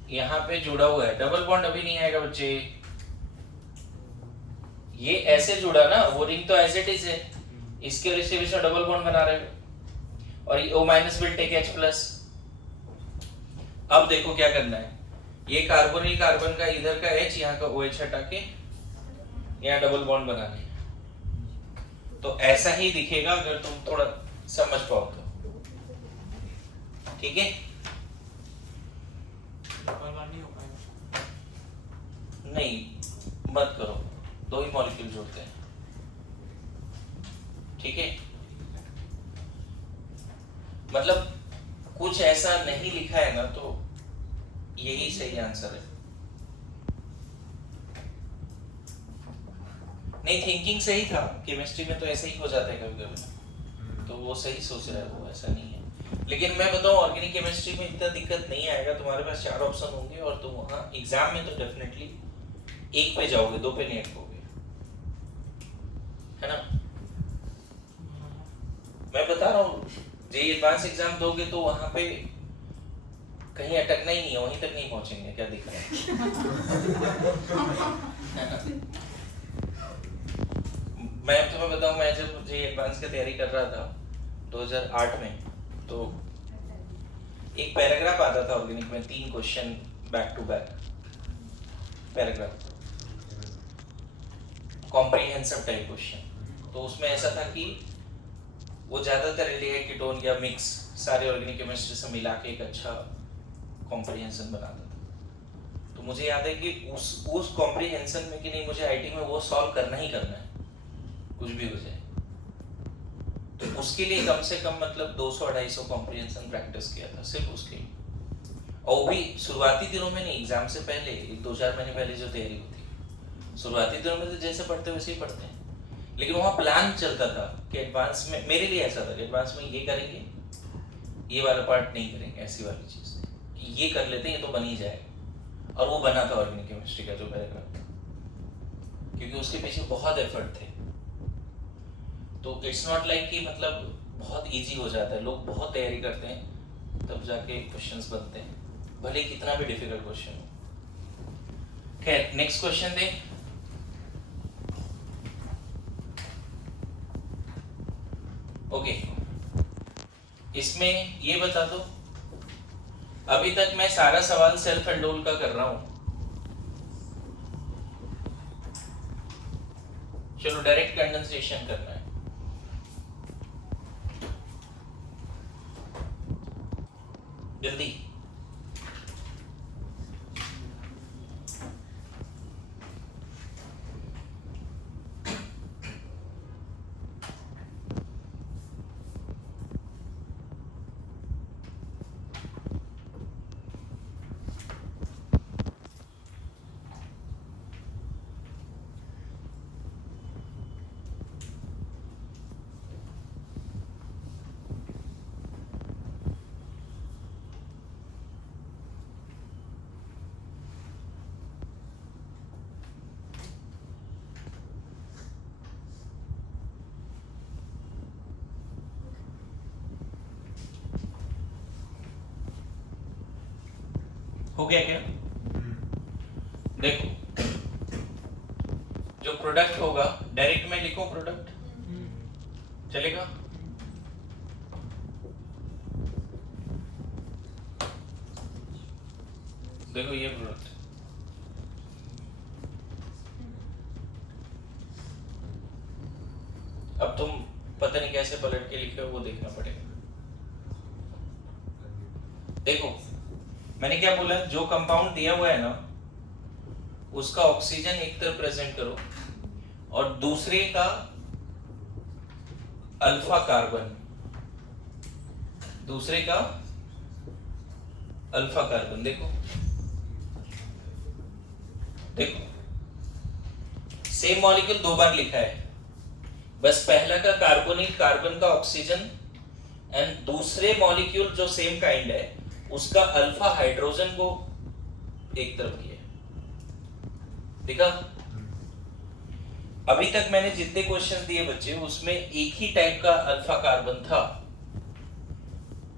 यहाँ पे जुड़ा हुआ है, डबल बॉन्ड अभी नहीं आएगा बच्चे। ये ऐसे जुड़ा ना, वो रिंग तो एज इट इज है, इसके और इसके बीच में डबल बॉन्ड बना रहे हो और ये O minus will take H plus. अब देखो क्या करना है, ये कार्बोनिल कार्बन का इधर का H यहाँ का OH हटा के यहाँ डबल बॉन्ड बनाना है। तो ऐसा ही दिखेगा अगर तुम थोड़ा समझ पाओ तो, ठीक है? नहीं मत करो, दो ही मॉलिक्यूल जोड़ते हैं, ठीक है? मतलब कुछ ऐसा नहीं लिखा है ना तो यही सही आंसर है। नहीं थिंकिंग सही था, केमिस्ट्री में तो ऐसे ही हो जाता है कभी कभी, तो वो सही सोच रहा है, वो ऐसा नहीं है। लेकिन मैं बताऊं ऑर्गेनिक केमिस्ट्री में इतना दिक्कत नहीं आएगा, तुम्हारे पास 4 ऑप्शन होंगे और तुम वहां एग्जाम में तो डेफिनेटली 1 पे जाओगे, 2 पे नहीं अटकोगे, है ना? मैं बता रहा हूँ जे एडवांस एग्जाम दोगे तो वहां पे कहीं अटकना ही नहीं है, वहीं तक नहीं पहुंचेंगे। क्या दिख रहा है? मैं तुम्हें बताऊं, मैं जब जे एडवांस की तैयारी कर रहा था 2008 में, तो एक पैराग्राफ आता था ऑर्गेनिक में, 3 question back to back paragraph, comprehensive type question. तो उसमें ऐसा था कि वो ज्यादातर एल्डिहाइड कीटोन या मिक्स सारे ऑर्गेनिक केमिस्ट्री से मिला के एक अच्छा कॉम्प्रिहेंशन बनाता था। तो मुझे याद है कि उस कॉम्प्रिहेंशन में कि नहीं, मुझे आईटी में वो सॉल्व करना ही करना है, कुछ भी हो जाए। तो उसके लिए कम से कम मतलब 200-250 कॉम्प्रिहेंशन प्रैक्टिस किया था सिर्फ उसके लिए, और वो भी शुरुआती दिनों में नहीं, एग्जाम से पहले 2-4 महीने पहले जो तैयारी होती। शुरुआती दिनों में तो जैसे पढ़ते वैसे ही पढ़ते हैं, लेकिन वहाँ प्लान चलता था कि एडवांस में, मेरे लिए ऐसा था कि एडवांस में ये करेंगे, ये वाला पार्ट नहीं करेंगे, ऐसी वाली चीज़ ये कर लेते हैं, ये तो बन ही जाएगा। और वो बना था ऑर्गेनिक केमिस्ट्री का जो पैराग्राफ, क्योंकि उसके पीछे बहुत एफर्ट थे। तो इट्स नॉट लाइक कि मतलब बहुत इजी हो जाता है, लोग बहुत तैयारी करते हैं तब जाके क्वेश्चंस बनते हैं, भले कितना भी डिफिकल्ट क्वेश्चन हो। खैर नेक्स्ट क्वेश्चन दे। ओके, इसमें ये बता दो, अभी तक मैं सारा सवाल सेल्फ एल्डोल का कर रहा हूं, चलो डायरेक्ट कंडेंसेशन करना है। जल्दी हो गया क्या? देखो जो प्रोडक्ट होगा, डायरेक्ट में लिखो प्रोडक्ट, चलेगा? देखो ये प्रोडक्ट, पता नहीं कैसे पलट के लिखे हो, वो देखना पड़ेगा। देखो मैंने क्या बोला, जो कंपाउंड दिया हुआ है ना उसका ऑक्सीजन एक तरफ प्रेजेंट करो और दूसरे का अल्फा कार्बन, दूसरे का अल्फा कार्बन। देखो देखो सेम मॉलिक्यूल दो बार लिखा है, बस पहला का कार्बोनिल कार्बन का ऑक्सीजन एंड दूसरे मॉलिक्यूल जो सेम काइंड है उसका अल्फा हाइड्रोजन को एक तरफ किया। देखा, अभी तक मैंने जितने क्वेश्चन दिए बच्चे उसमें एक ही टाइप का अल्फा कार्बन था,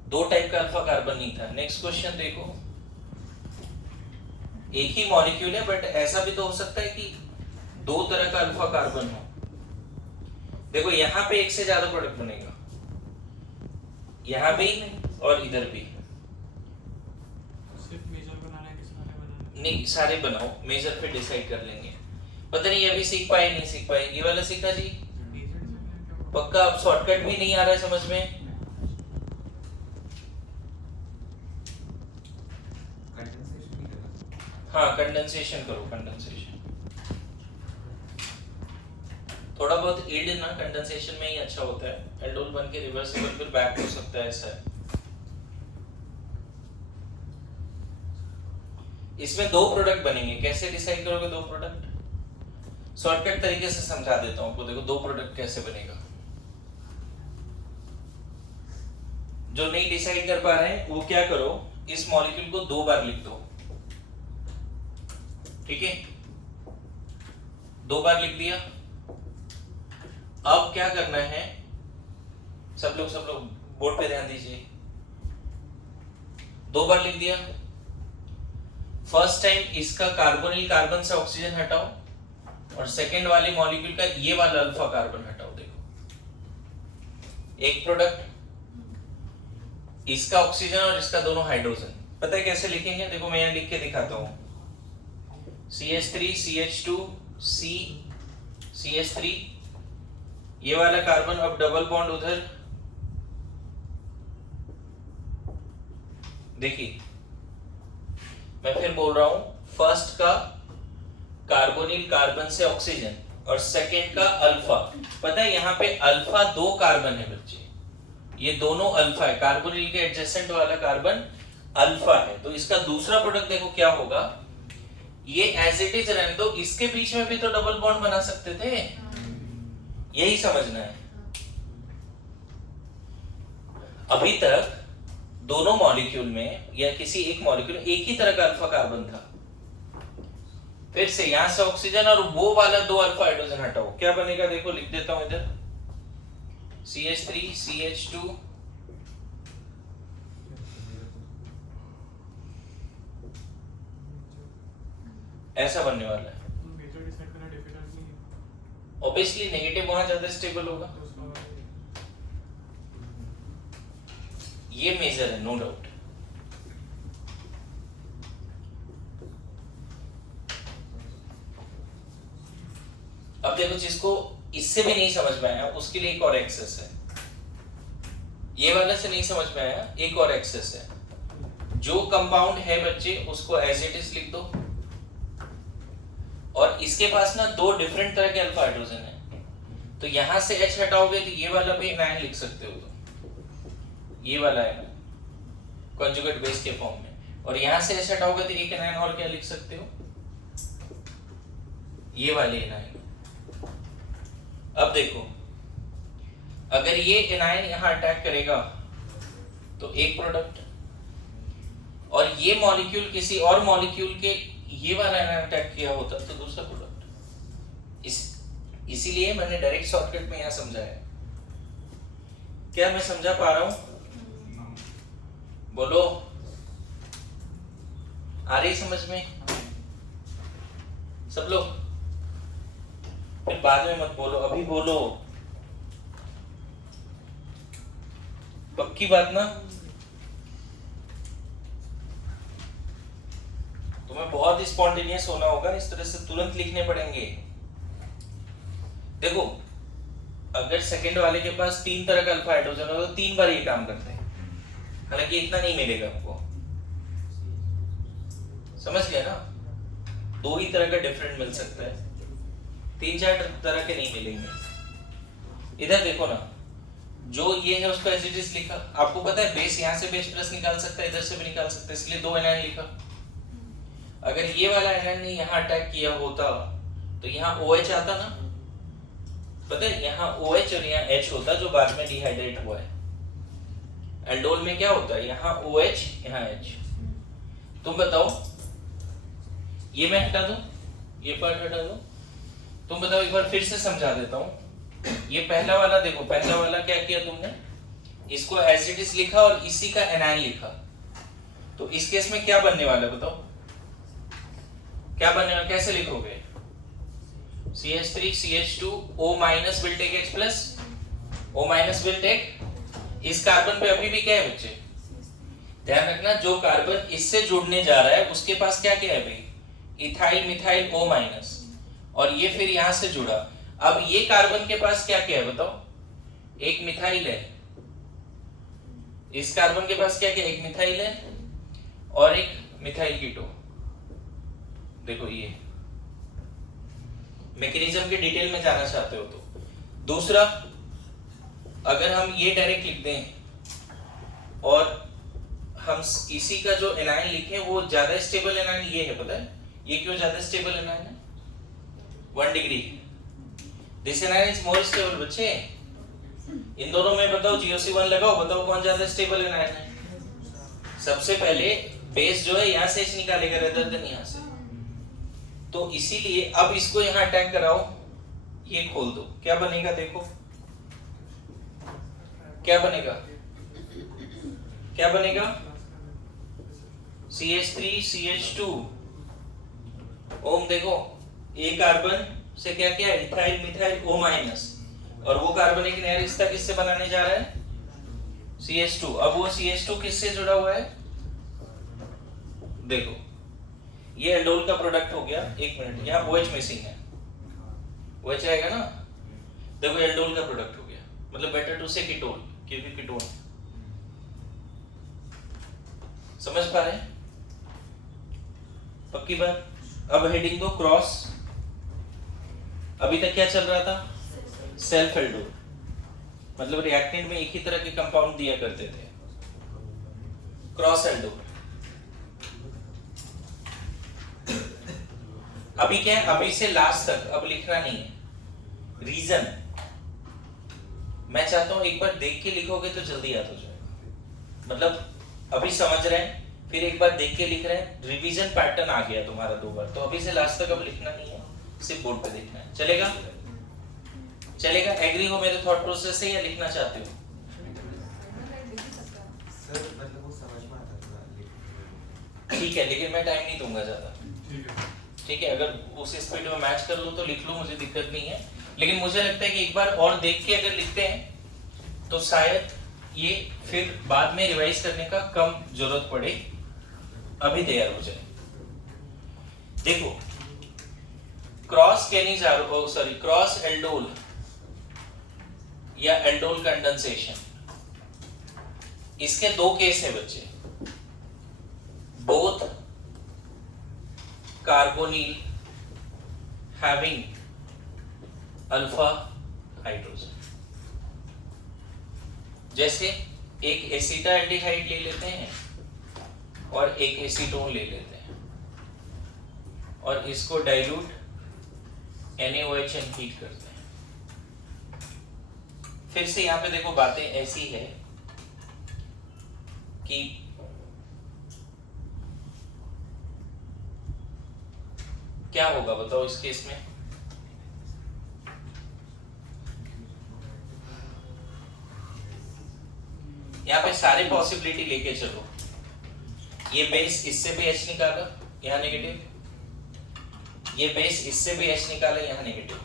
दो टाइप का अल्फा कार्बन नहीं था। नेक्स्ट क्वेश्चन देखो, एक ही मॉलिक्यूल है बट ऐसा भी तो हो सकता है कि दो तरह का अल्फा कार्बन हो। देखो यहां पे एक से ज्यादा प्रोडक्ट बनेगा, यहां भी और इधर भी। सिर्फ मेजर बनाना है कि सारे बनाना है? नहीं सारे बनाओ, मेजर पे डिसाइड कर लेंगे। पता नहीं अभी सीख पाए नहीं सीख पाए, ये वाला सीखा जी पक्का। अब शॉर्टकट भी नहीं आ रहा है समझ में। कंडेंसेशन भी करना। हाँ कंडेंसेशन करो, कंडेंसेशन थोड़ा बहुत ईल्ड ना कंडेंसेशन में ही अच्छा होता है। एल्डोल बन के रिवर्सिबल फिर बैक हो सकता है, ऐसा है। इसमें दो प्रोडक्ट बनेंगे, कैसे डिसाइड करोगे दो प्रोडक्ट? शॉर्टकट तरीके से समझा देता हूं आपको। देखो दो प्रोडक्ट कैसे बनेगा। जो नहीं डिसाइड कर पा रहे हैं वो क्या करो, इस मॉलिक्यूल को दो बार लिख दो, ठीक है? दो बार लिख दिया। अब क्या करना है, सब लोग बोर्ड पे ध्यान दीजिए। दो बार लिख दिया। फर्स्ट टाइम इसका कार्बोनिल कार्बन से ऑक्सीजन हटाओ और सेकेंड वाले मॉलिक्यूल का ये वाला अल्फा कार्बन हटाओ। देखो एक प्रोडक्ट, इसका ऑक्सीजन और इसका दोनों हाइड्रोजन। पता है कैसे लिखेंगे? देखो मैं यहां लिख के दिखाता हूं। CH3 CH2 C CH3, ये वाला कार्बन अब डबल बॉन्ड उधर। देखिए मैं फिर बोल रहा हूं, फर्स्ट का कार्बोनिल कार्बन से ऑक्सीजन और सेकेंड का अल्फा। पता है यहाँ पे अल्फा दो कार्बन है बच्चे, ये दोनों अल्फा है। कार्बोनिल के एडजेसेंट वाला कार्बन अल्फा है, तो इसका दूसरा प्रोडक्ट देखो क्या होगा। ये एज इट इज रहने दो, इसके बीच में भी तो डबल बॉन्ड बना सकते थे, यही समझना है। अभी तक दोनों मॉलिक्यूल में या किसी एक मॉलिक्यूल में एक ही तरह का अल्फा कार्बन था। फिर से यहां से ऑक्सीजन और वो वाला दो अल्फा हाइड्रोजन हटाओ, क्या बनेगा? देखो लिख देता हूं इधर, CH3 CH2 ऐसा बनने वाला है। मेजर डिसाइड करना डिफिकल्ट नहीं है। ऑब्वियसली नेगेटिव वहां ज्यादा स्टेबल होगा, तो उसका ये मेजर है नो डाउट। अब देखो जिसको इससे भी नहीं समझ में आया उसके लिए एक और एक्सेस है। ये वाला से नहीं समझ में आया, एक और एक्सेस है। जो कंपाउंड है बच्चे उसको एज इट इज लिख दो, और इसके पास ना दो डिफरेंट तरह के अल्फा हाइड्रोजन है, तो यहां से H हटाओगे तो ये वाला भी एनायन लिख सकते हो, ये वाला है ना कॉन्जुगेट बेस के फॉर्म में, और यहां से H हटाओगे तो एक एनायन और क्या लिख सकते हो, ये वाले एनायन। अब देखो अगर ये एनायन यहां अटैक करेगा तो एक प्रोडक्ट, और ये मॉलिक्यूल किसी और मॉलिक्यूल के ये वाला एनायन अटैक किया होता तो दूसरा प्रोडक्ट। इसीलिए मैंने डायरेक्ट शॉर्टकट में यहां समझाया। क्या मैं समझा पा रहा हूं? बोलो, आ रही समझ में सब लोग? फिर बाद में मत बोलो, अभी बोलो, पक्की बात ना? तुम्हें बहुत स्पॉन्टेनियस होना होगा, इस तरह से तुरंत लिखने पड़ेंगे। देखो अगर सेकंड वाले के पास 3 तरह का अल्फा हाइड्रोजन हो तो 3 बार ये काम करते हैं, हालांकि इतना नहीं मिलेगा आपको, समझ गया ना? 2 ही तरह का डिफरेंट मिल सकता है, 3-4 तरह के नहीं मिलेंगे। इधर देखो ना, जो ये है उसको एज इट इज लिखा। आपको पता है बेस यहाँ से बेस प्लस निकाल सकता है, इधर से भी निकाल सकता है, इसलिए 2 एनायन लिखा। अगर ये वाला एनायन ने यहाँ अटैक किया होता तो यहाँ OH आता ना, पता है यहाँ OH और यहाँ H होता जो बाद में डिहाइड्रेट हुआ है। एल्डोल में क्या होता है, यहाँ OH यहाँ H। तुम बताओ, ये मैं हटा दूं, ये पार्ट हटा दूं, तुम बताओ, एक बार फिर से समझा देता हूं। ये पहला वाला देखो, पहला वाला क्या किया तुमने, इसको एज इट इज लिखा और इसी का एनायन लिखा, तो इस केस में क्या बनने वाला बताओ, क्या बनने वाला, कैसे लिखोगे? CH3 CH2 O- will take H plus, O- will take, इस कार्बन पे अभी भी क्या है बच्चे, ध्यान रखना, जो कार्बन इससे जुड़ने जा रहा है उसके पास क्या क्या है भाई, इथाइल मिथाइल O-, और ये फिर यहां से जुड़ा। अब ये कार्बन के पास क्या क्या है बताओ, एक मिथाइल है, इस कार्बन के पास क्या क्या, एक मिथाइल है और एक मिथाइल कीटो। देखो ये मैकेनिज्म के डिटेल में जाना चाहते हो तो। दूसरा, अगर हम ये डायरेक्ट लिख दें और हम इसी का जो एनायन लिखें वो ज्यादा स्टेबल एनायन ये है, पता है ये क्यों ज्यादा स्टेबल एनायन है? 1 degree, this anion is more stable बच्चे। इन दोनों में बताओ, GOC1 लगाओ, बताओ कौन ज्यादा स्टेबल एनायन है? सबसे पहले बेस जो है यहाँ से H निकालेगा रेदर देन यहाँ से, तो इसीलिए अब इसको यहाँ अटैक कराओ, ये खोल दो, क्या बनेगा देखो, क्या बनेगा, क्या बनेगा, CH3 CH2 ओम, देखो एक कार्बन से क्या क्या, इथाइल मिथाइल O-, और वो कार्बन एक नया रिश्ता किससे बनाने जा रहा है, CH2। अब वो CH2 किससे जुड़ा हुआ है, देखो ये एल्डोल का प्रोडक्ट हो गया। एक मिनट, यहाँ OH मिसिंग है, OH आएगा ना, देखो एल्डोल का प्रोडक्ट हो गया, मतलब बेटर टू से कीटोन, क्योंकि कीटोन, समझ पा रहे हैं? पक्की बात। अब हेडिंग दो क्रॉस। अभी तक क्या चल रहा था, सेल्फ एल्डोल, मतलब रिएक्टेंट में एक ही तरह के कंपाउंड दिया करते थे। क्रॉस एल्डोल अभी क्या है, अभी से लास्ट तक अब लिखना नहीं है। रीजन मैं चाहता हूं एक बार देख के लिखोगे तो जल्दी याद हो जाएगा, मतलब अभी समझ रहे हैं, फिर एक बार देख के लिख रहे हैं, रिवीजन पैटर्न आ गया तुम्हारा 2 बार, तो अभी से लास्ट तक अब लिखना नहीं है, सिर्फ बोर्ड पे देखना है। चलेगा? चलेगा? एग्री हो मेरे थॉट प्रोसेस से या लिखना चाहते हो? सर मतलब वो समझ में आता था, ठीक है, लेकिन मैं टाइम नहीं दूंगा ज्यादा, ठीक है? अगर उस स्पीड में मैच कर लो तो लिख लो, मुझे दिक्कत नहीं है, लेकिन मुझे लगता है कि एक बार और देख के अगर लिखते हैं तो शायद ये फिर बाद में रिवाइज करने का कम जरूरत पड़े, अभी तैयार हो जाए। देखो cross Cannizzaro, sorry cross aldol या एल्डोल कंडेंसेशन, इसके 2 केस है बच्चे, both carbonyl having alpha hydrogen. जैसे एक एसिटाल्डिहाइड ले लेते हैं और एक एसीटोन ले लेते हैं और इसको डाइल्यूट NaOH हीट करते हैं। फिर से यहां पे देखो बातें ऐसी है कि क्या होगा बताओ इस केस में, यहाँ पे सारे पॉसिबिलिटी लेके चलो। ये बेस इससे भी H निकाला, यहाँ नेगेटिव, ये बेस इससे भी H निकाला, यहाँ नेगेटिव,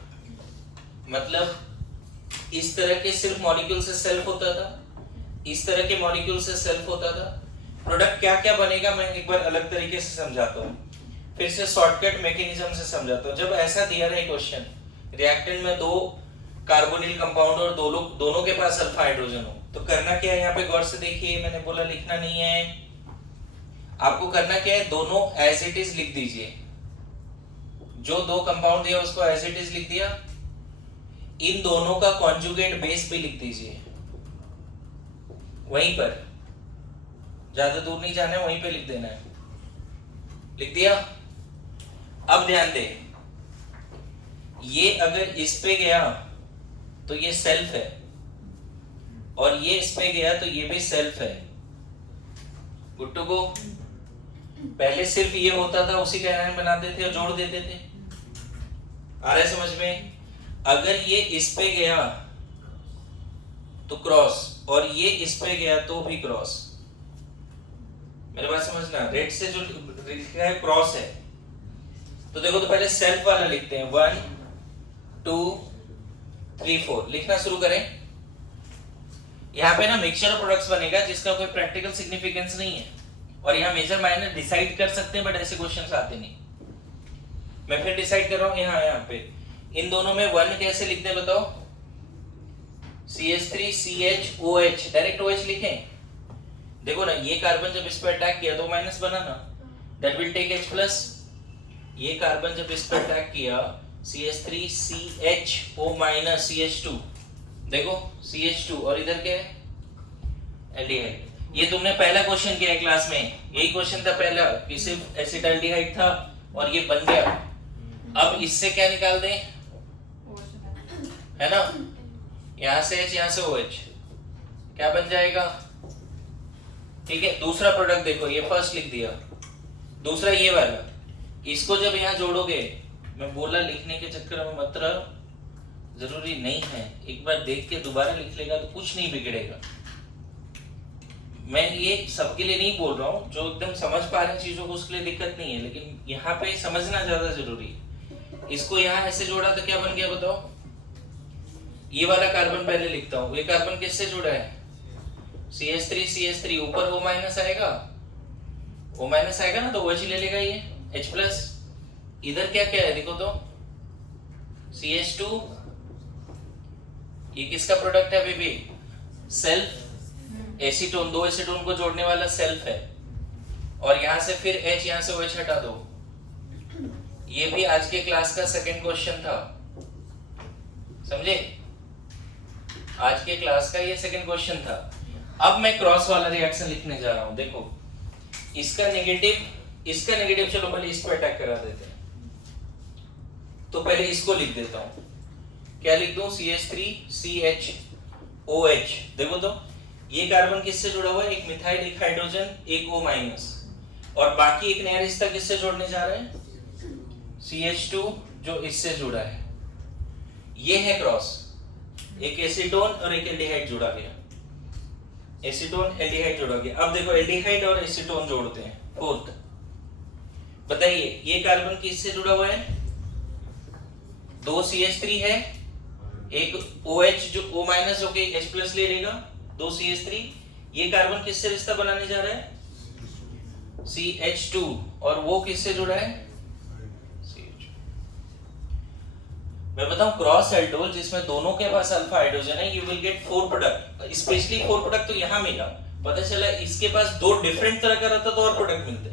मतलब इस तरह के सिर्फ मॉलिक्यूल से सेल्फ होता था, इस तरह के मॉलिक्यूल से सेल्फ होता था। प्रोडक्ट क्या क्या बनेगा मैं एक बार अलग तरीके से समझाता हूँ, फिर से शॉर्टकट मैकेनिज्म से समझाता हूँ। जब ऐसा दिया रहे क्वेश्चन, रिएक्टेंट में 2 कार्बोनिल कंपाउंड और दोनों के पास अल्फा हाइड्रोजन हो, तो करना क्या है यहाँ पे गौर से देखिए, मैंने बोला लिखना नहीं है, आपको करना क्या है, दोनों एज इट इज लिख दीजिए। जो दो कंपाउंड दिया उसको एज इट इज लिख दिया, इन दोनों का कॉन्जुगेट बेस भी लिख दीजिए वहीं पर, ज्यादा दूर नहीं जाना है, वहीं पे लिख देना है। लिख दिया। अब ध्यान दे, ये अगर इस पे गया तो ये सेल्फ है, और ये इस पे गया तो ये भी सेल्फ है। Good to go. पहले सिर्फ ये होता था, उसी का एनायन बनाते थे और जोड़ देते थे। आ रहा है समझ में? अगर ये इस पे गया तो क्रॉस, और ये इस पे गया तो भी क्रॉस। मेरे बात समझना, रेड से जो लिखा है क्रॉस है, तो देखो तो पहले सेल्फ वाला लिखते हैं, 1 2 3 4 लिखना शुरू करें। यहाँ पे ना मिक्सचर ऑफ प्रोडक्ट्स बनेगा जिसका कोई प्रैक्टिकल सिग्निफिकेंस नहीं है, और यहाँ मेजर माइनर डिसाइड कर सकते हैं, बट ऐसे क्वेश्चंस आते नहीं। मैं फिर डिसाइड कर रहा हूँ यहाँ पे इन दोनों में 1 कैसे लिखते हैं बताओ? CH3CHOH, डायरेक्ट OH लिखें। देखो ना, ये कार्बन जब इस पर अटैक किया तो माइनस बना ना, that will take H plus. ये कार्बन जब इस पर अटैक किया CH3CHO माइनस CH2, देखो CH2, और इधर क्या है? एल्डिहाइड। ये तुमने पहला क्वेश्चन किया है क्लास में, यही क्वेश्चन था पहला कि सिर्फ एसिटाल्डिहाइड था और ये बन गया। अब इससे क्या निकाल दें, है ना? यहां से H, यहां से OH, क्या बन जाएगा? ठीक है। दूसरा प्रोडक्ट देखो, ये फर्स्ट लिख दिया, दूसरा ये वाला, इसको जब यहां जोड़ोगे, मैं बोला लिखने के चक्कर में मत रहो, जरूरी नहीं है, एक बार देख के दोबारा लिख लेगा तो कुछ नहीं बिगड़ेगा। मैं ये सबके लिए नहीं बोल रहा हूँ, जो एकदम समझ पा रहे हैं चीजों को उसके लिए दिक्कत नहीं है, लेकिन यहाँ पे समझना ज्यादा जरूरी है। इसको यहाँ ऐसे जोड़ा तो क्या बन गया बताओ? ये वाला कार्बन पहले लिखता हूँ, ये कार्बन किससे जुड़ा है? CH3 ऊपर O माइनस आएगा, O माइनस आएगा ना तो OH ले लेगा ये H प्लस। इधर क्या क्या है देखो तो, CH2, ये किसका प्रोडक्ट है बेबी? सेल्फ। एसीटोन, दो एसीटोन को जोड़ने वाला सेल्फ है, और यहां से फिर H, यहां से OH हटा दो। ये भी आज के क्लास का सेकंड क्वेश्चन था, समझे? आज के क्लास का ये सेकंड क्वेश्चन था। अब मैं क्रॉस वाला रिएक्शन लिखने जा रहा हूं। देखो, इसका नेगेटिव चलो पहले इस पे अटैक करा देते हैं, तो पहले इसको लिख देता हूं। क्या लिख दूं? CH3CHOH। देखो तो, ये कार्बन किससे जुड़ा हुआ है? एक मिथाइल, एक हाइड्रोजन, एक O माइनस, और बाकी एक नया रिश्ता किससे जोड़ने जा रहे हैं? CH2 जो इससे जुड़ा है। ये है क्रॉस, एक एसीटोन और एक एल्डिहाइड जुड़ा गया, एसीटोन एल्डिहाइड जुड़ा गया। अब देखो, एल्डिहाइड और एसीटोन जोड़ते हैं, फोर्थ। बताइए, ये कार्बन किससे जुड़ा हुआ है? दो CH3 है, एक OH जो O माइनस होके H प्लस ले लेगा, दो CH3। ये कार्बन किससे रिश्ता बनाने जा रहा है? CH2, और वो किससे जुड़ा है? CH। मैं बताऊं, क्रॉस एल्डोल जिसमें दोनों के पास अल्फा हाइड्रोजन है, you will get 4 product, specially 4 product तो यहां मिला। पता चला इसके पास 2 डिफरेंट तरह का रहता तो और प्रोडक्ट मिलते।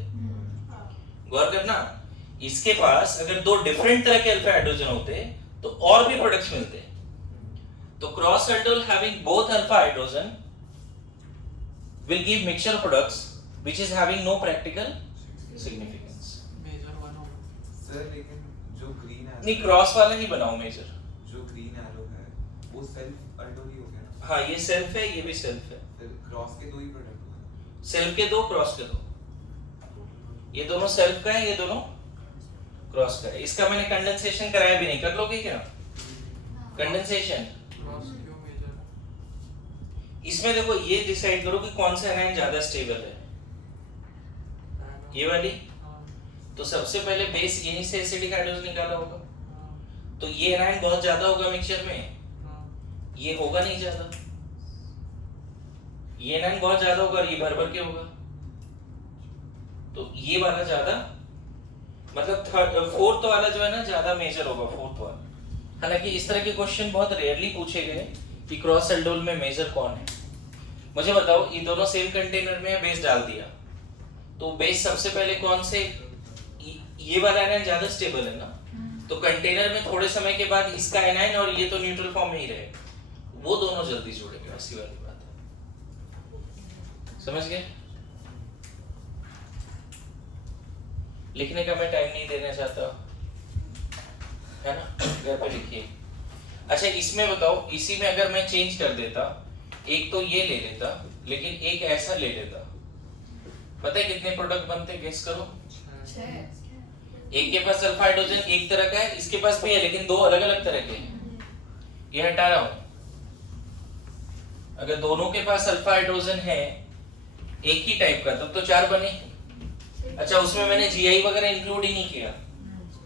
गौर करना, इसके पास अगर 2 डिफरेंट तरह के अल्फा हाइड्रोजन होते तो और भी प्रोडक्ट्स मिलते। तो cross aldol having both alpha hydrogen will give mixture products which is having no practical significance. Major 1 होगा सर, लेकिन जो ग्रीन एरो नहीं, क्रॉस वाला ही बनाओ मेजर। जो ग्रीन एरो है वो सेल्फ अल्डोल ही हो गया ना? हाँ, ये सेल्फ है, ये भी सेल्फ है। फिर क्रॉस के 2 ही प्रोडक्ट हुए। सेल्फ के 2, क्रॉस के 2। ये दोनों सेल्फ का है, ये दोनों क्रॉस का है। इसका मैंने कंडेंसेशन कराया भी नहीं, कर लोगे क्या कंडेंसेशन? क्रॉस क्यों मेजर है? इसमें देखो, ये डिसाइड करो कि कौन सा एनायन ज्यादा स्टेबल है, ये वाली। हाँ, तो सबसे पहले बेस यहीं से एसिडिक हाइड्रोजन निकाला होगा, हाँ, तो ये एनायन बहुत ज्यादा होगा मिक्सचर में, हाँ, ये होगा नहीं ज्यादा। ये एनायन बहुत ज्यादा होगा और ये भर भर के होगा, तो ये वाला ज्यादा, मतलब फोर्थ वाला जो है ना ज्यादा मेजर होगा, फोर्थ वाला। हालांकि इस तरह के क्वेश्चन बहुत रेयरली पूछे गए कि क्रॉस एल्डोल में मेजर कौन है। मुझे बताओ, ये दोनों सेम कंटेनर में बेस डाल दिया, तो बेस सबसे पहले कौन से, ये वाला एनायन ज्यादा स्टेबल है ना, तो कंटेनर में थोड़े समय के बाद इसका एनायन और ये तो न्यूट्रल फॉर्म में ही रहे, वो दोनों जल्दी जुड़ेंगे, ऐसी वाली बात है। समझ गए? लिखने का मैं टाइम नहीं देना चाहता, है ना, घर पे लिखिए। अच्छा इसमें बताओ, इसी में अगर मैं चेंज कर देता, एक तो ये ले लेता लेकिन एक ऐसा ले लेता, पता है कितने प्रोडक्ट बनते, गेस करो। 6 एक के पास अल्फा हाइड्रोजन एक तरह का है, इसके पास भी है लेकिन दो अलग अलग तरह के हैं, ये हटा रहा हूं। अगर दोनों के पास अल्फा हाइड्रोजन है एक ही टाइप का, तब तो 4 बने। अच्छा उसमें मैंने जीआई वगैरह इंक्लूड ही नहीं किया,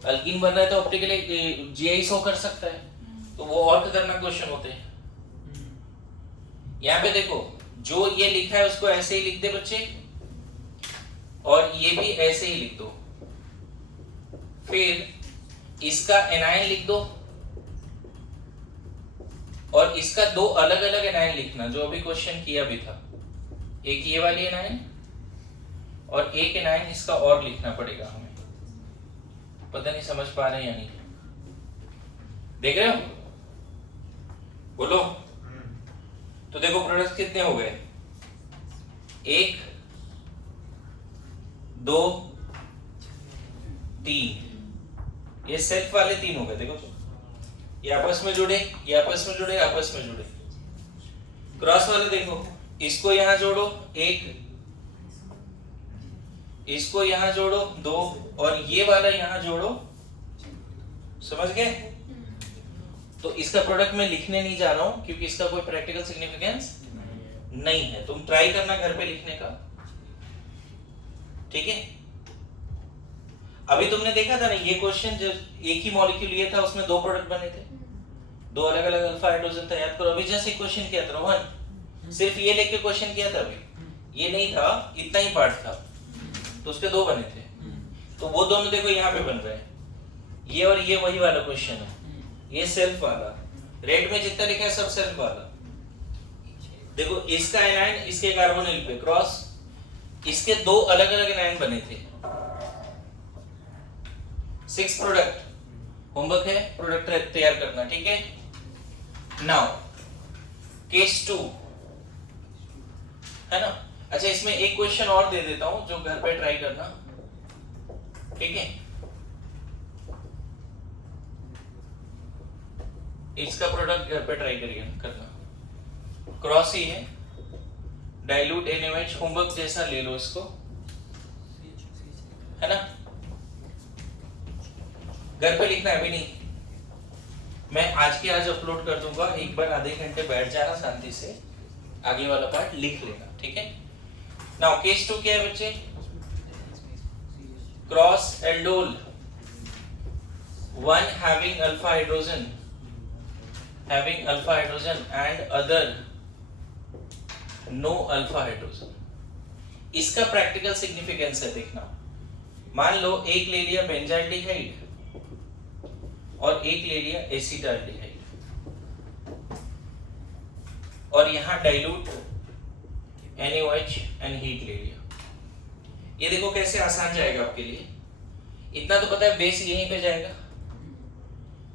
अल्कीन बन रहा है तो ऑप्टिकली जीआई शो कर सकता है, तो वो और खतरनाक क्वेश्चन होते हैं। यहाँ पे देखो, जो ये लिखा है उसको ऐसे ही लिख दे बच्चे, और ये भी ऐसे ही लिख दो, फिर इसका एनायन लिख दो, और इसका दो अलग अलग एनायन लिखना जो अभी क्वेश्चन किया भी था, एक ये वाली एनायन और एक एनायन इसका और लिखना पड़ेगा हमें। पता नहीं समझ पा रहे हैं या नहीं, देख रहे हो, बोलो। तो देखो प्रोडक्ट कितने हो गए, 1 2 3, ये सेल्फ वाले 3 हो गए। देखो तो ये आपस में जुड़े, ये आपस में जुड़े, आपस में जुड़े। क्रॉस वाले देखो, इसको यहां जोड़ो 1, इसको यहां जोड़ो 2, और ये वाला यहां जोड़ो। समझ गए? तो इसका प्रोडक्ट मैं लिखने नहीं जा रहा हूं क्योंकि इसका कोई प्रैक्टिकल सिग्निफिकेंस नहीं है, तुम ट्राई करना घर पे लिखने का, ठीक है। अभी तुमने देखा था ना ये क्वेश्चन, जो एक ही मॉलिक्यूल ये था उसमें 2 प्रोडक्ट बने थे, 2 अलग अलग अल्फा हाइड्रोजन था, याद करो। अभी जैसे क्वेश्चन किया था रोहन, सिर्फ ये लेके क्वेश्चन किया था, अभी ये नहीं था, इतना ही पार्ट था, तो उसके 2 बने थे, तो वो दोनों देखो यहाँ पे बन रहे हैं, ये और ये वही वाला क्वेश्चन है, ये सेल्फ वाला, रेड में जितना लिखा है सब सेल्फ वाला। देखो इसका एनायन इसके कार्बोनिल पे क्रॉस, इसके 2 अलग अलग एनायन बने थे, 6 प्रोडक्ट। होमवर्क है प्रोडक्ट तैयार करना, ठीक है। नाउ केस 2 है ना। अच्छा इसमें एक क्वेश्चन और दे देता हूं जो घर पे ट्राई करना, ठीक है। इसका प्रोडक्ट घर पे ट्राई करिए करना, क्रॉस ही है, डाइल्यूट NaOH, होमवर्क जैसा ले लो इसको, है ना। घर पे लिखना है, अभी नहीं, मैं आज के आज अपलोड कर दूंगा, एक बार आधे घंटे बैठ जाना शांति से, आगे वाला पार्ट लिख लेना, ठीक है। नाउ केस 2 क्या है बच्चे, cross aldol, 1 having alpha hydrogen and other no alpha hydrogen। इसका प्रैक्टिकल सिग्निफिकेंस है, देखना। मान लो एक ले लिया बेंजाल्डिहाइड और एक ले लिया एसिटाल्डिहाइड, और यहां डाइल्यूट NaOH एंड हीट ले लिया। ये देखो कैसे आसान जाएगा आपके लिए, इतना तो पता है, बेस यहीं पे जाएगा,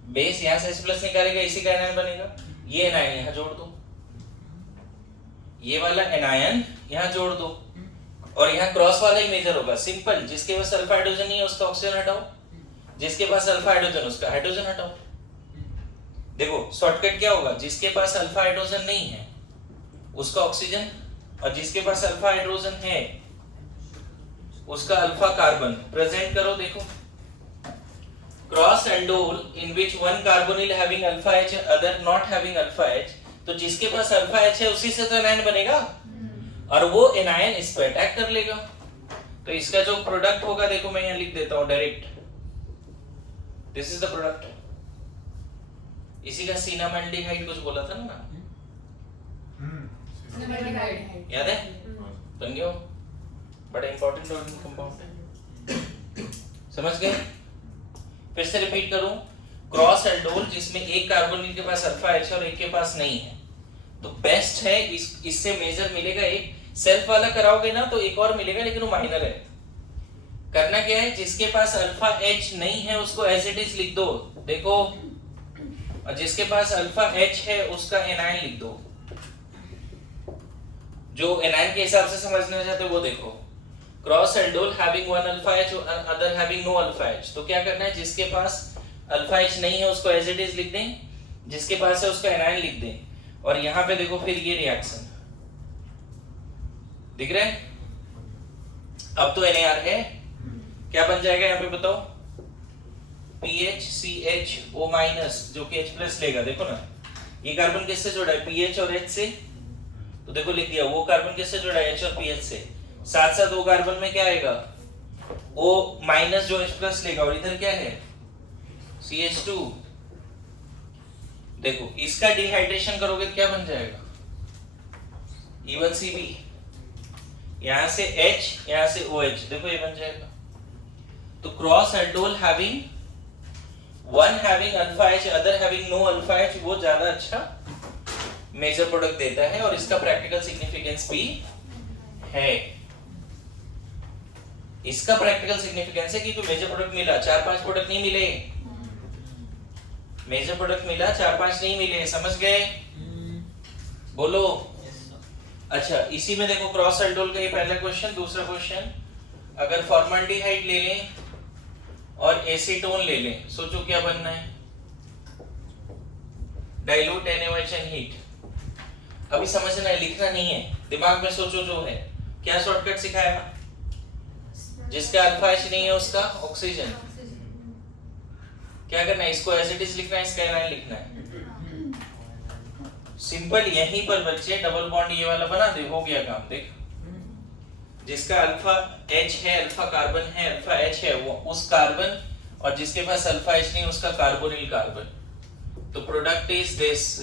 बेस यहां से H+ निकालेगा, इसी का एनायन बनेगा, ये एनायन यहां जोड़ दो, ये वाला एनायन यहां जोड़ दो, और यहां क्रॉस वाला ही मेजर होगा, सिंपल। जिसके पास अल्फा हाइड्रोजन नहीं है उसका ऑक्सीजन हटाओ, जिसके पास अल्फा हाइड्रोजन उसका हाइड्रोजन हटाओ। देखो शॉर्टकट क्या होगा, जिसके पास अल्फा हाइड्रोजन नहीं है उसका ऑक्सीजन, और जिसके पास अल्फा हाइड्रोजन है उसका अल्फा कार्बन प्रेजेंट करो। देखो cross aldol in which 1 carbonyl having alpha H other not having alpha H, तो जिसके पास अल्फा H है उसी से तो एनायन बनेगा, और वो एनायन इस पे अटैक कर लेगा। तो इसका जो प्रोडक्ट होगा, देखो मैं यहां लिख देता हूं direct, this is the product. इसी का सिनामाल्डिहाइड कुछ बोला था ना, याद है, बन गया, बड़ा इंपॉर्टेंट ऑर्गेनिक कंपाउंड है। समझ गए? फिर से रिपीट करूं, क्रॉस एल्डोल जिसमें एक कार्बोनिल के पास अल्फा एच और एक के पास नहीं है, तो बेस्ट है इससे मेजर मिलेगा। एक सेल्फ वाला कराओगे ना तो एक और मिलेगा, लेकिन वो माइनर है। करना क्या है, जिसके पास अल्फा एच नहीं है उसको एज इट इज लिख दो, देखो, और जिसके पास अल्फा एच है उसका एनाइन लिख दो। जो एनाइन के हिसाब से समझना चाहते हो वो देखो, cross aldol having one alpha H other having no alpha H, तो क्या करना है, जिसके पास अल्फा एच नहीं है उसको एज इट इज लिख दें, जिसके पास है उसका एनाइन लिख दें। और यहां पे देखो फिर ये रिएक्शन दिख रहा है। अब तो NaR है, क्या बन जाएगा यहाँ पे बताओ, PHCHO- जो कि H+ लेगा। देखो ना ये कार्बन किससे जुड़ा है, PH और H से, तो देखो लिख दिया। वो कार्बन किससे जुड़ा है, H और PH से। साथ साथ वो कार्बन में क्या आएगा, O- जो H+ लेगा, और इधर क्या है CH2। देखो इसका डिहाइड्रेशन करोगे क्या बन जाएगा, E1CB, यहां से H यहां से OH, देखो ये बन जाएगा। तो cross aldol having one having alpha H other having no alpha H, वो ज्यादा अच्छा मेजर प्रोडक्ट देता है, और इसका प्रैक्टिकल सिग्निफिकेंस भी है। इसका प्रैक्टिकल सिग्निफिकेंस है कि मेजर प्रोडक्ट मिला, 4-5 प्रोडक्ट नहीं मिले, मेजर प्रोडक्ट मिला 4-5 नहीं मिले, समझ गए, बोलो। अच्छा इसी में देखो क्रॉस एल्डोल का ये पहला क्वेश्चन। दूसरा क्वेश्चन, अगर फॉर्मल्डिहाइड ले लें और एसीटोन ले लें, सोचो क्या बनना है, डाइल्यूट NaOH एंड हीट। अभी समझना है, लिखना नहीं है, दिमाग में सोचो जो है। क्या शॉर्टकट सिखाया, जिसका अल्फा एच नहीं है उसका ऑक्सीजन। क्या करना है, इसको एज इट इज लिखना है, इसका एनाइन लिखना है, सिंपल। यहीं पर बच्चे डबल बॉन्ड ये वाला बना दे, हो गया काम। देख जिसका अल्फा एच है, अल्फा कार्बन है, अल्फा एच है, वो उस कार्बन, और जिसके पास अल्फा एच नहीं उसका कार्बोनिल कार्बन। तो product is this,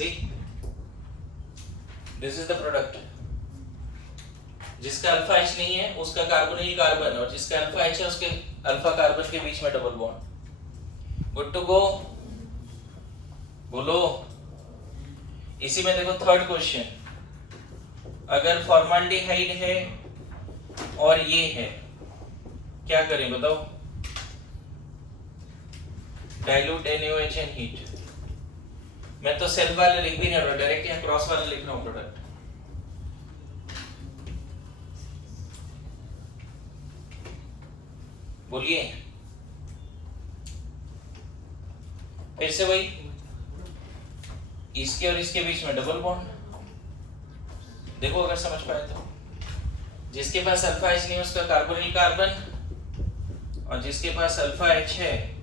this is the product. जिसका अल्फा एच नहीं है उसका कार्बोनिल कार्बन, और जिसका अल्फा एच है उसके अल्फा कार्बन के बीच में double bond. Good to go, बोलो। इसी में देखो थर्ड क्वेश्चन, अगर फॉर्मल्डिहाइड है और ये है, क्या करें बताओ, डाइल्यूट NaOH एंड हीट। मैं तो सेल्फ वाले लिख भी नहीं रहा, डायरेक्ट यहाँ क्रॉस वाले लिख रहा हूं प्रोडक्ट। बोलिए फिर से वही, इसके और इसके बीच में डबल बॉन्ड। देखो अगर समझ पाए तो, जिसके पास अल्फा एच नहीं उसका कार्बोनिल कार्बन, और जिसके पास अल्फा एच है,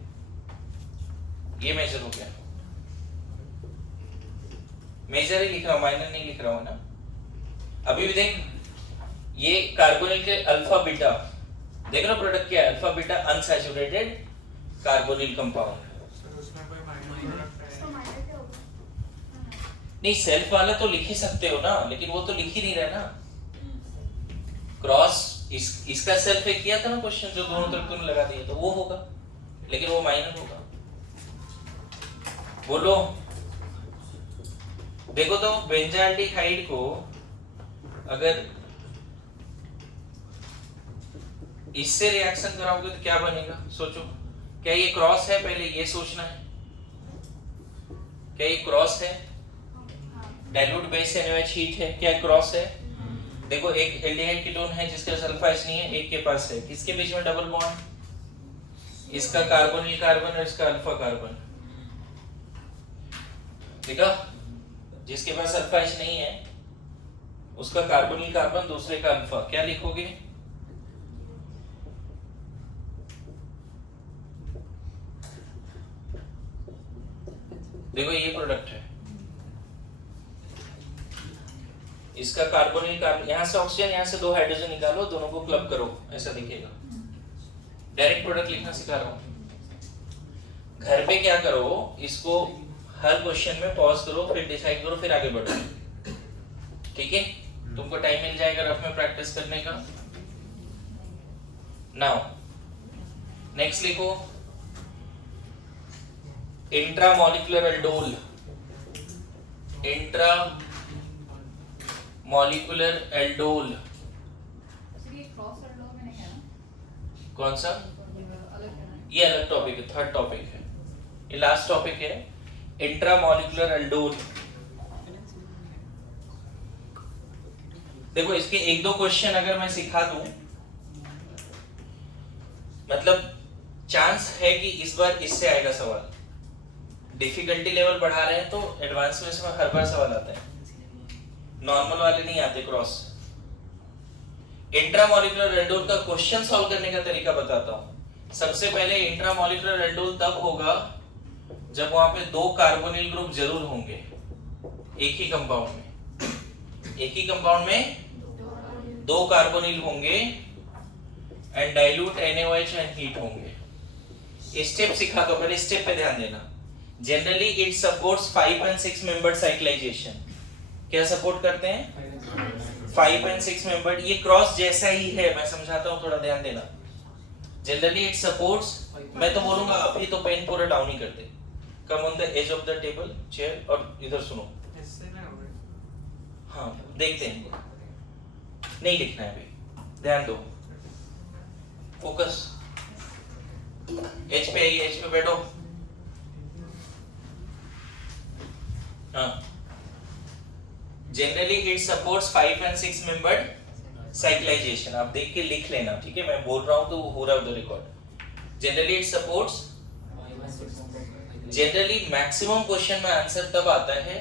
ये मेजर हो गया। मेजर ही लिख रहा हूं, माइनर नहीं लिख रहा हूं ना। अभी भी देख, ये कार्बोनिल के अल्फा बीटा, देख रहा प्रोडक्ट क्या है, alpha beta unsaturated carbonyl compound. Sir उसमें कोई माइनर प्रोडक्ट है नहीं, सेल्फ वाला तो लिख ही सकते हो ना, लेकिन वो तो लिख ही नहीं रहा ना। क्रॉस इसका सेल्फ एक किया था ना क्वेश्चन, जो दोनों तरफ तुमने लगा दिया, तो वो होगा, लेकिन वो माइनर होगा। बोलो। देखो तो बेंजाल्डिहाइड को अगर इससे रिएक्शन कराओगे तो क्या बनेगा, सोचो। क्या ये क्रॉस है, पहले ये सोचना है, क्या ये क्रॉस है, डाइल्यूट बेस NaOH हीट है, क्या क्रॉस है। देखो एक एल्डिहाइड कीटोन है जिसके पास अल्फा एच नहीं है, एक के पास है, किसके बीच में डबल बॉन्ड, इसका कार्बोनिल कार्बन और इसका अल्फा कार्बन। देखा, जिसके पास अल्फा एच नहीं है उसका कार्बोनिल कार्बन, दूसरे का अल्फा। क्या लिखोगे, देखो ये प्रोडक्ट है, इसका कार्बोनिल कार्बन, यहां से ऑक्सीजन, यहां से 2 हाइड्रोजन निकालो, दोनों को क्लब करो, ऐसा दिखेगा। डायरेक्ट प्रोडक्ट लिखना सिखा रहा हूं। घर पे क्या करो, इसको हर क्वेश्चन में पॉज करो, फिर डिसाइड करो, फिर आगे बढ़ो, ठीक है। तुमको टाइम मिल जाएगा रफ में प्रैक्टिस करने का। नाउ नेक्स्ट लिखो, intramolecular aldol, intramolecular aldol actually cross Aldo में नहीं है ना, कौन सा? अलग है ना। ये अलग टॉपिक है, थर्ड टॉपिक है, ये लास्ट टॉपिक है, इंट्रामॉलिक्यूलर एल्डोल। देखो इसके एक दो क्वेश्चन अगर मैं सिखा दूं, मतलब चांस है कि इस बार इससे आएगा सवाल। डिफिकल्टी लेवल बढ़ा रहे हैं तो एडवांस में इसमें हर बार सवाल आता है, नॉर्मल वाले नहीं आते क्रॉस। इंट्रामॉलिक्यूलर एल्डोल का क्वेश्चन सॉल्व करने का तरीका बताता हूं। सबसे पहले इंट्रामॉलिक्यूलर एल्डोल तब होगा जब वहां पे दो कार्बोनिल ग्रुप जरूर होंगे एक ही कंपाउंड में, एक ही कंपाउंड में दो कार्बोनिल होंगे and dilute NaOH and heat होंगे। स्टेप सिखा दो, पहले स्टेप पे ध्यान देना। Generally it supports 5 and 6 membered cyclisation. क्या सपोर्ट करते हैं? 5 and 6 मेंबर्ड। ये क्रॉस जैसा ही है, मैं समझाता हूं, थोड़ा ध्यान देना। जनरली इट सपोर्ट्स, मैं तो बोलूंगा अभी तो पेन पूरा डाउन ही कर दे, come on the edge of the table chair, और इधर सुनो। इससे ना हो गए। हाँ देखते हैं, नहीं लिखना है अभी, ध्यान दो, फोकस। एच पे आइए, एच पे बैठो। हाँ, generally it supports 5 and 6 membered cyclisation. आप देख के लिख लेना, ठीक है? मैं बोल रहा हूं तो हो रहा है उधर record. Generally it supports, generally maximum question में आंसर तब आता है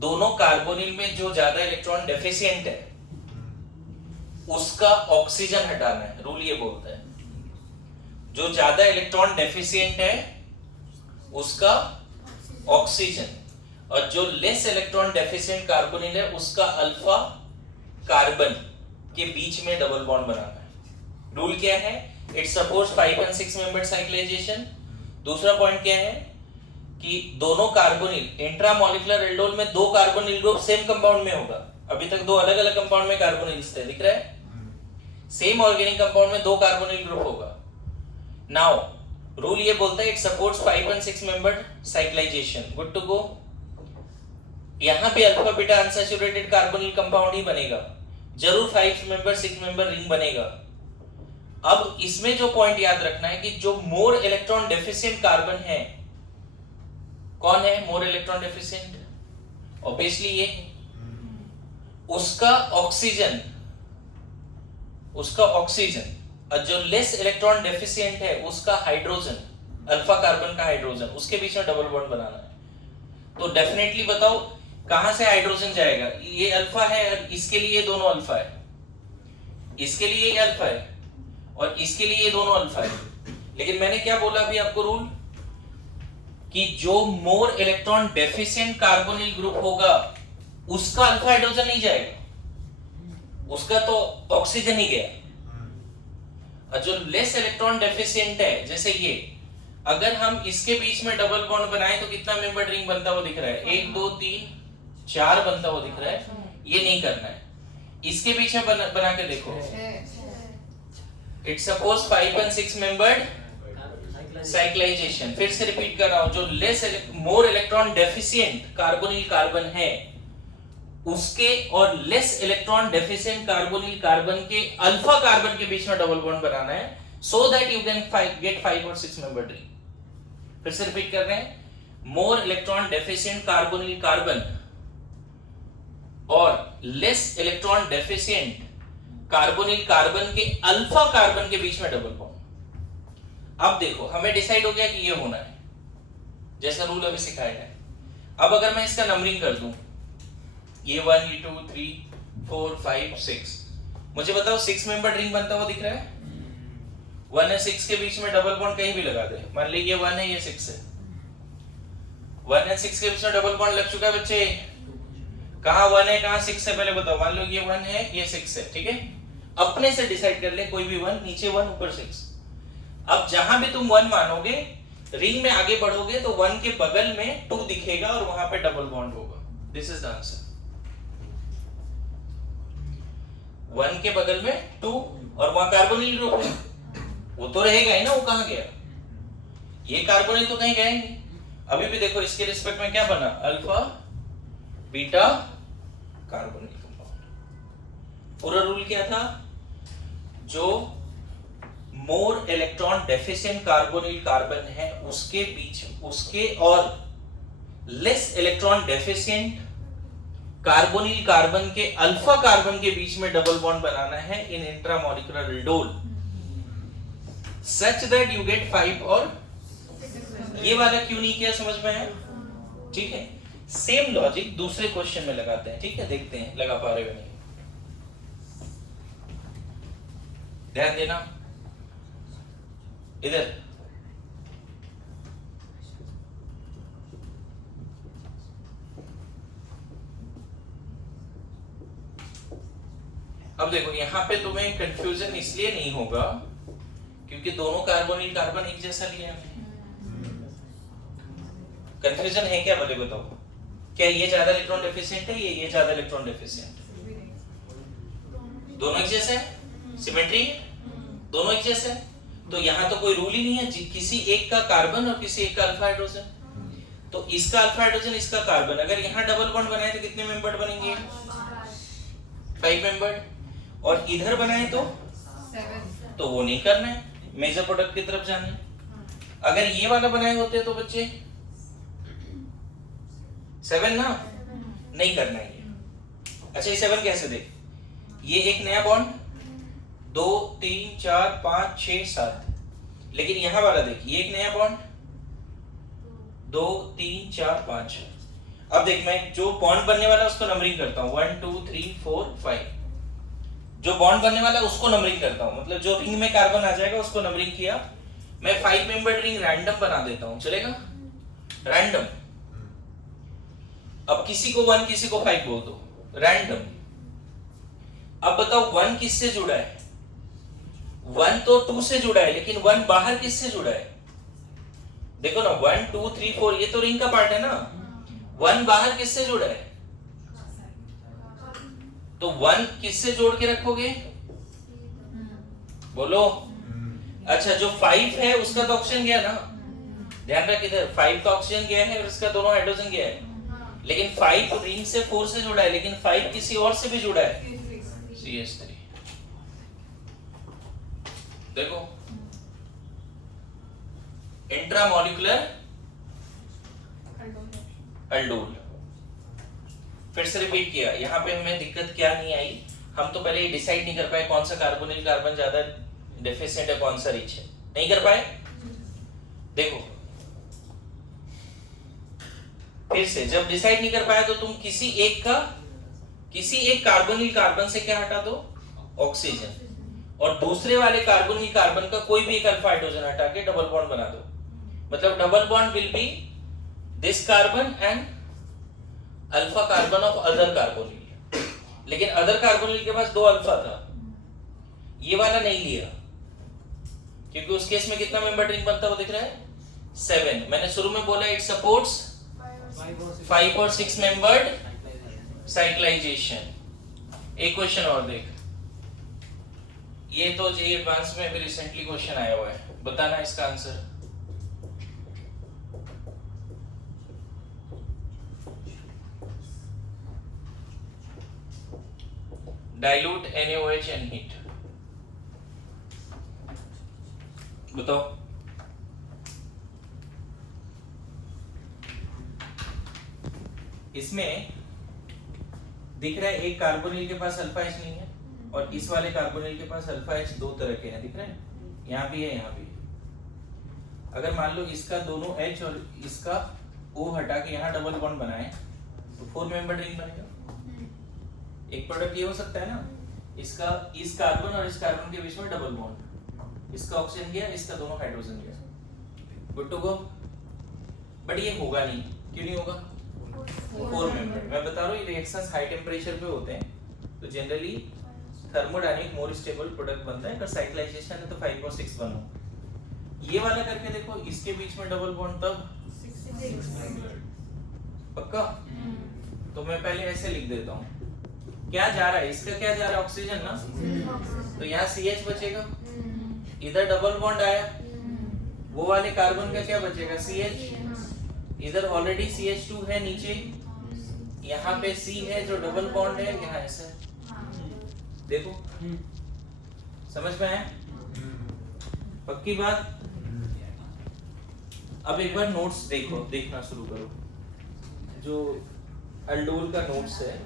दोनों कार्बोनिल में जो ज्यादा इलेक्ट्रॉन डेफिशिएंट है उसका ऑक्सीजन हटाना है। रूल ये बोलता है जो ज्यादा इलेक्ट्रॉन डेफिशिएंट है उसका ऑक्सीजन, और जो लेस इलेक्ट्रॉन डेफिशिएंट कार्बोनिल है उसका अल्फा कार्बन के बीच में डबल बॉन्ड बनाना है। रूल क्या है? It supports 5 and 6 membered cyclisation. दूसरा पॉइंट क्या है कि दोनों कार्बोनिल, इंट्रामॉलिक्यूलर एल्डोल में दो कार्बोनिल ग्रुप सेम कंपाउंड में होगा। अभी तक दो अलग अलग कंपाउंड में कार्बोनिल्स थे, दिख रहा है? सेम ऑर्गेनिक कंपाउंड में दो कार्बोनिल ग्रुप होगा। नाउ रूल ये बोलता है it supports 5 and 6 membered cyclisation. Good to go. यहां पे alpha beta unsaturated carbonyl compound ही बनेगा, जरूर 5 मेंबर 6 मेंबर रिंग बनेगा। अब इसमें जो पॉइंट याद रखना है कि जो मोर इलेक्ट्रॉन डेफिशिएंट कार्बन है, कौन है मोर इलेक्ट्रॉन डेफिशिएंट? ऑब्वियसली ये, उसका ऑक्सीजन, और जो लेस इलेक्ट्रॉन डेफिशिएंट है उसका हाइड्रोजन, अल्फा कार्बन का हाइड्रोजन, उसके बीच में डबल बॉन्ड बनाना है। तो डेफिनेटली बताओ कहां से हाइड्रोजन जाएगा? ये अल्फा है और इसके लिए ये दोनों अल्फा है, इसके लिए ये अल्फा है और इसके लिए ये दोनों अल्फा है। लेकिन मैंने क्या बोला अभी आपको रूल, कि जो more electron deficient carbonyl group होगा उसका अल्फा हाइड्रोजन नहीं जाएगा, उसका तो ऑक्सीजन ही गया। और जो लेस इलेक्ट्रॉन डेफिशिएंट है, जैसे ये, अगर हम इसके बीच में डबल बॉन्ड बनाए तो कितना मेंबर रिंग बनता हुआ दिख रहा है? 1 2 3 4 बनता हुआ दिख रहा है। ये नहीं करना है, इसके बीच में बना के देखो। It suppose 5 and 6 membered cyclisation. फिर से रिपीट कर रहा हूं, जो less more electron deficient carbonyl carbon है उसके और less electron deficient carbonyl carbon के अल्फा कार्बन के बीच में डबल बॉन्ड बनाना है, so that you can get 5 और 6 मेंबर्ड रिंग। फिर से रिपीट कर रहे हैं, more electron deficient carbonyl carbon और less electron deficient carbonyl carbon के अल्फा कार्बन के बीच में डबल बॉन्ड। अब देखो हमें डिसाइड हो गया कि ये होना है, जैसा रूल अभी सिखाया है। अब अगर मैं इसका नंबरिंग कर दूं, ये 1 ये 2 3 4 5 6, मुझे बताओ 6 मेंबर रिंग बनता हुआ दिख रहा है? 1 और 6 के बीच में डबल बॉन्ड कहीं भी लगा दे, मान लीजिए 1 है ये 6 है, 1 और 6 के बीच में डबल बॉन्ड लग चुका है बच्चे। कहां 1 है कहां 6 है पहले बताओ। मान लो ये 1 है ये 6 है, ठीक है? अपने से डिसाइड कर ले, कोई भी 1, नीचे 1 ऊपर 6। अब जहां भी तुम 1 मानोगे, रिंग में आगे बढ़ोगे तो 1 के बगल में 2 दिखेगा और वहां पे डबल बॉन्ड होगा। This is the answer. 1 के बगल में 2 और वहां कार्बोनिल ग्रुप है, वो तो रहेगा ही ना, वो कहां गया? ये कार्बोनिल तो कहीं गया ही नहीं, अभी भी देखो इसके रिस्पेक्ट में क्या बना, अल्फा बीटा कार्बोनिल कंपाउंड। पूरा रूल क्या था, जो more electron deficient carbonyl carbon है उसके बीच, उसके और less electron deficient carbonyl carbon के अल्फा कार्बन के बीच में डबल बॉन्ड बनाना है in intramolecular aldol, such that you get 5 और ये वाला क्यों नहीं किया, समझ में आया? ठीक है, सेम लॉजिक दूसरे क्वेश्चन में लगाते हैं। ठीक है, देखते हैं लगा पा रहे हो नहीं। ध्यान देना इधर, अब देखो यहां पे तुम्हें कंफ्यूजन इसलिए नहीं होगा क्योंकि दोनों कार्बोनिल कार्बन एक जैसा लिया है। कंफ्यूजन है क्या, बोले बताओ? क्या ये ज्यादा इलेक्ट्रॉन डेफिशिएंट है, ये ज्यादा इलेक्ट्रॉन डेफिशिएंट? दोनों एक जैसे है, सिमेट्री है, दोनों एक जैसे है। तो यहाँ तो कोई रूल ही नहीं है किसी एक का कार्बन और किसी एक का अल्फा हाइड्रोजन। तो इसका अल्फा हाइड्रोजन, इसका कार्बन, अगर यहाँ डबल बॉन्ड बनाए तो कितने मेंबर बनेंगे? 5 मेंबर। और इधर बनाए तो वो नहीं करना है, मेजर प्रोडक्ट की तरफ जाना है। अगर ये वाला बनाए होते तो बच्चे 7 ना, नहीं करना है ये। अच्छा, ये 7 कैसे देख, ये एक नया बॉन्ड 2 3 4 5 6 7, लेकिन यहां वाला देख, ये एक नया बॉन्ड 2 3 4 5। अब देख, मैं जो बॉन्ड बनने वाला है उसको नंबरिंग करता हूं, 1 2 3 4 5। जो बॉन्ड बनने वाला है उसको नंबरिंग करता हूं, मतलब जो रिंग में कार्बन आ जाएगा उसको नंबरिंग किया। मैं 5 मेंबर रिंग रैंडम बना देता हूं, चलेगा? रैंडम। अब किसी को 1 किसी को 5 बोल दो, रैंडम। अब बताओ 1 किससे जुड़ा है? 1 तो 2 से जुड़ा है, लेकिन 1 बाहर किससे जुड़ा है? देखो ना, 1 2 3 4 ये तो रिंग का पार्ट है ना, 1 बाहर किससे जुड़ा है? तो 1 किससे जोड़ के रखोगे, बोलो? अच्छा, जो 5 है उसका तो ऑक्सीजन गया ना, ध्यान रख, इधर 5 का ऑक्सीजन गया है और इसका दोनों हाइड्रोजन गया है, लेकिन 5 रिंग से 4 से जुड़ा है, लेकिन 5 किसी और से भी जुड़ा है, CH3। देखो, इंट्रामोलिकुलर अल्डोल। फिर से रिपीट किया, यहाँ पे हमें दिक्कत क्या नहीं आई, हम तो पहले डिसाइड नहीं कर पाए कौन सा कार्बोनिल कार्बन ज्यादा डेफिशिएंट है, कौन सा रिच है, नहीं कर पाए। देखो फिर से, जब डिसाइड नहीं कर पाया तो तुम किसी एक कार्बोनिल कार्बन से क्या हटा दो, ऑक्सीजन, और दूसरे वाले कार्बोनिल कार्बन का कोई भी एक अल्फा हाइड्रोजन हटा के डबल बॉन्ड बना दो। मतलब double bond will be this carbon and alpha carbon of other carbonyl, लेकिन अदर कार्बोनिल के पास 2 अल्फा था, ये वाला नहीं लिया, क्योंकि उस केस में कितना मेंबर रिंग बनता वो दिख रहा है, 7। मैंने शुरू में बोला इट सपोर्ट्स 5 और 6 मेंबर्ड साइक्लाइजेशन। एक क्वेश्चन और देख, ये तो जे एडवांस में भी रिसेंटली क्वेश्चन आया हुआ है, बताना इसका answer. Dilute NaOH and heat, बताओ। इसमें दिख रहा है एक कार्बोनिल के पास अल्फा H नहीं है, और इस वाले कार्बोनिल के पास अल्फा H 2 तरह के हैं, दिख रहे हैं, यहाँ भी है, यहाँ भी है। अगर मान लो इसका दोनों H और इसका O हटा के यहाँ डबल बॉन्ड बनाए तो 4 मेंबर रिंग बनेगा। एक प्रोडक्ट ये हो सकता है ना, इसका इस कार्बन और इस कार्बन के बीच में डबल बॉन्ड, इसका ऑक्सीजन गया, इसका दोनों हाइड्रोजन गया, गुड टू गो। बट ये होगा नहीं, क्यों नहीं होगा? 4 मेंबर। मैं बता रहा हूँ, ये रिएक्शंस हाई टेम्परेचर पे होते हैं, तो generally thermodynamic more stable product बनता है। अगर साइक्लाइजेशन है तो 5 और 6 बनो। ये वाला करके देखो, इसके बीच में डबल बॉन्ड तब 6 पक्का। तो मैं पहले ऐसे लिख देता हूँ, क्या जा रहा है, इसका क्या जा रहा है, ऑक्सीजन ना, तो यहाँ CH बचेगा, इधर डबल बॉन्ड आया, वो वाले कार्बन का क्या बचेगा, CH, इधर ऑलरेडी CH2 है नीचे, यहाँ पे C है जो डबल बॉन्ड है, यहाँ ऐसे देखो, समझ में आया? पक्की बात? अब एक बार नोट्स देखो, देखना शुरू करो, जो अल्डोल का नोट्स है।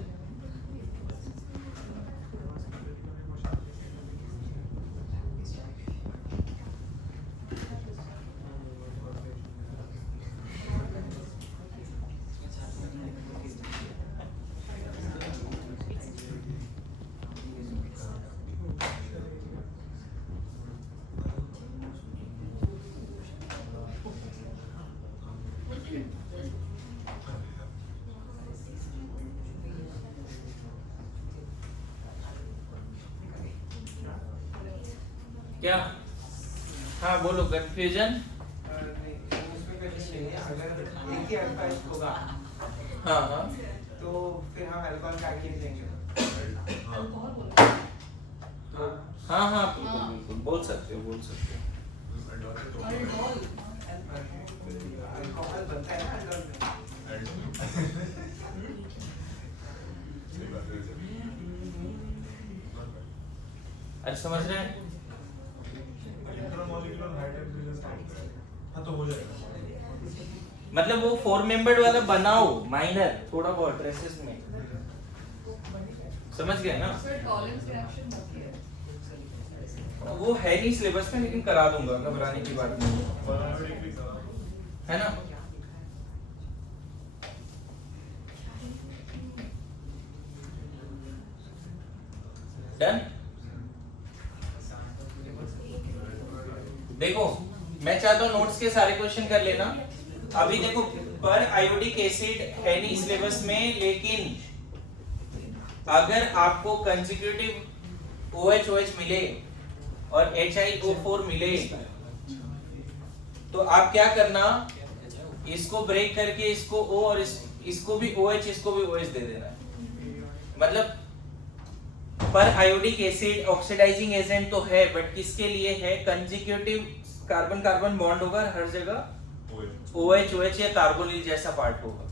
क्या? हाँ बोलो, कंफ्यूजन? नहीं, उसमें कंफ्यूजन नहीं है। अगर एक ही अल्फा होगा हाँ हाँ तो फिर हम अल्कोहल का आगे लेंगे। अल्कोहल बोलो। तो हाँ हाँ बिल्कुल बिल्कुल, बोल सकते हो, बोल सकते हो। अल्कोहल। अल्कोहल बनता है ना अल्कोहल में। अरे समझ रहे हैं? हाँ तो हो जाएगा। मतलब वो 4 मेंबर्ड वाला बनाओ, माइनर थोड़ा बहुत ट्रेसेस में, समझ गए ना? फिर टॉलेंस रिएक्शन होती है। वो है नहीं सिलेबस में, लेकिन करा दूंगा, घबराने की बात नहीं है ना? डन? देखो मैं चाहता हूँ नोट्स के सारे क्वेश्चन कर लेना। अभी देखो पर आयोडिक एसिड है नहीं सिलेबस में, लेकिन अगर आपको कंसेक्यूटिव OH मिले और HiO4 मिले तो आप क्या करना, इसको ब्रेक करके इसको O और इसको भी OH, इसको भी OH दे देना। मतलब पर आयोडिक एसिड ऑक्सीडाइजिंग एजेंट तो है, बट किसके लिए है? कंसेक्यूटिव कार्बन कार्बन बॉन्ड होगा हर जगह, OH या कार्बोनिल जैसा पार्ट होगा।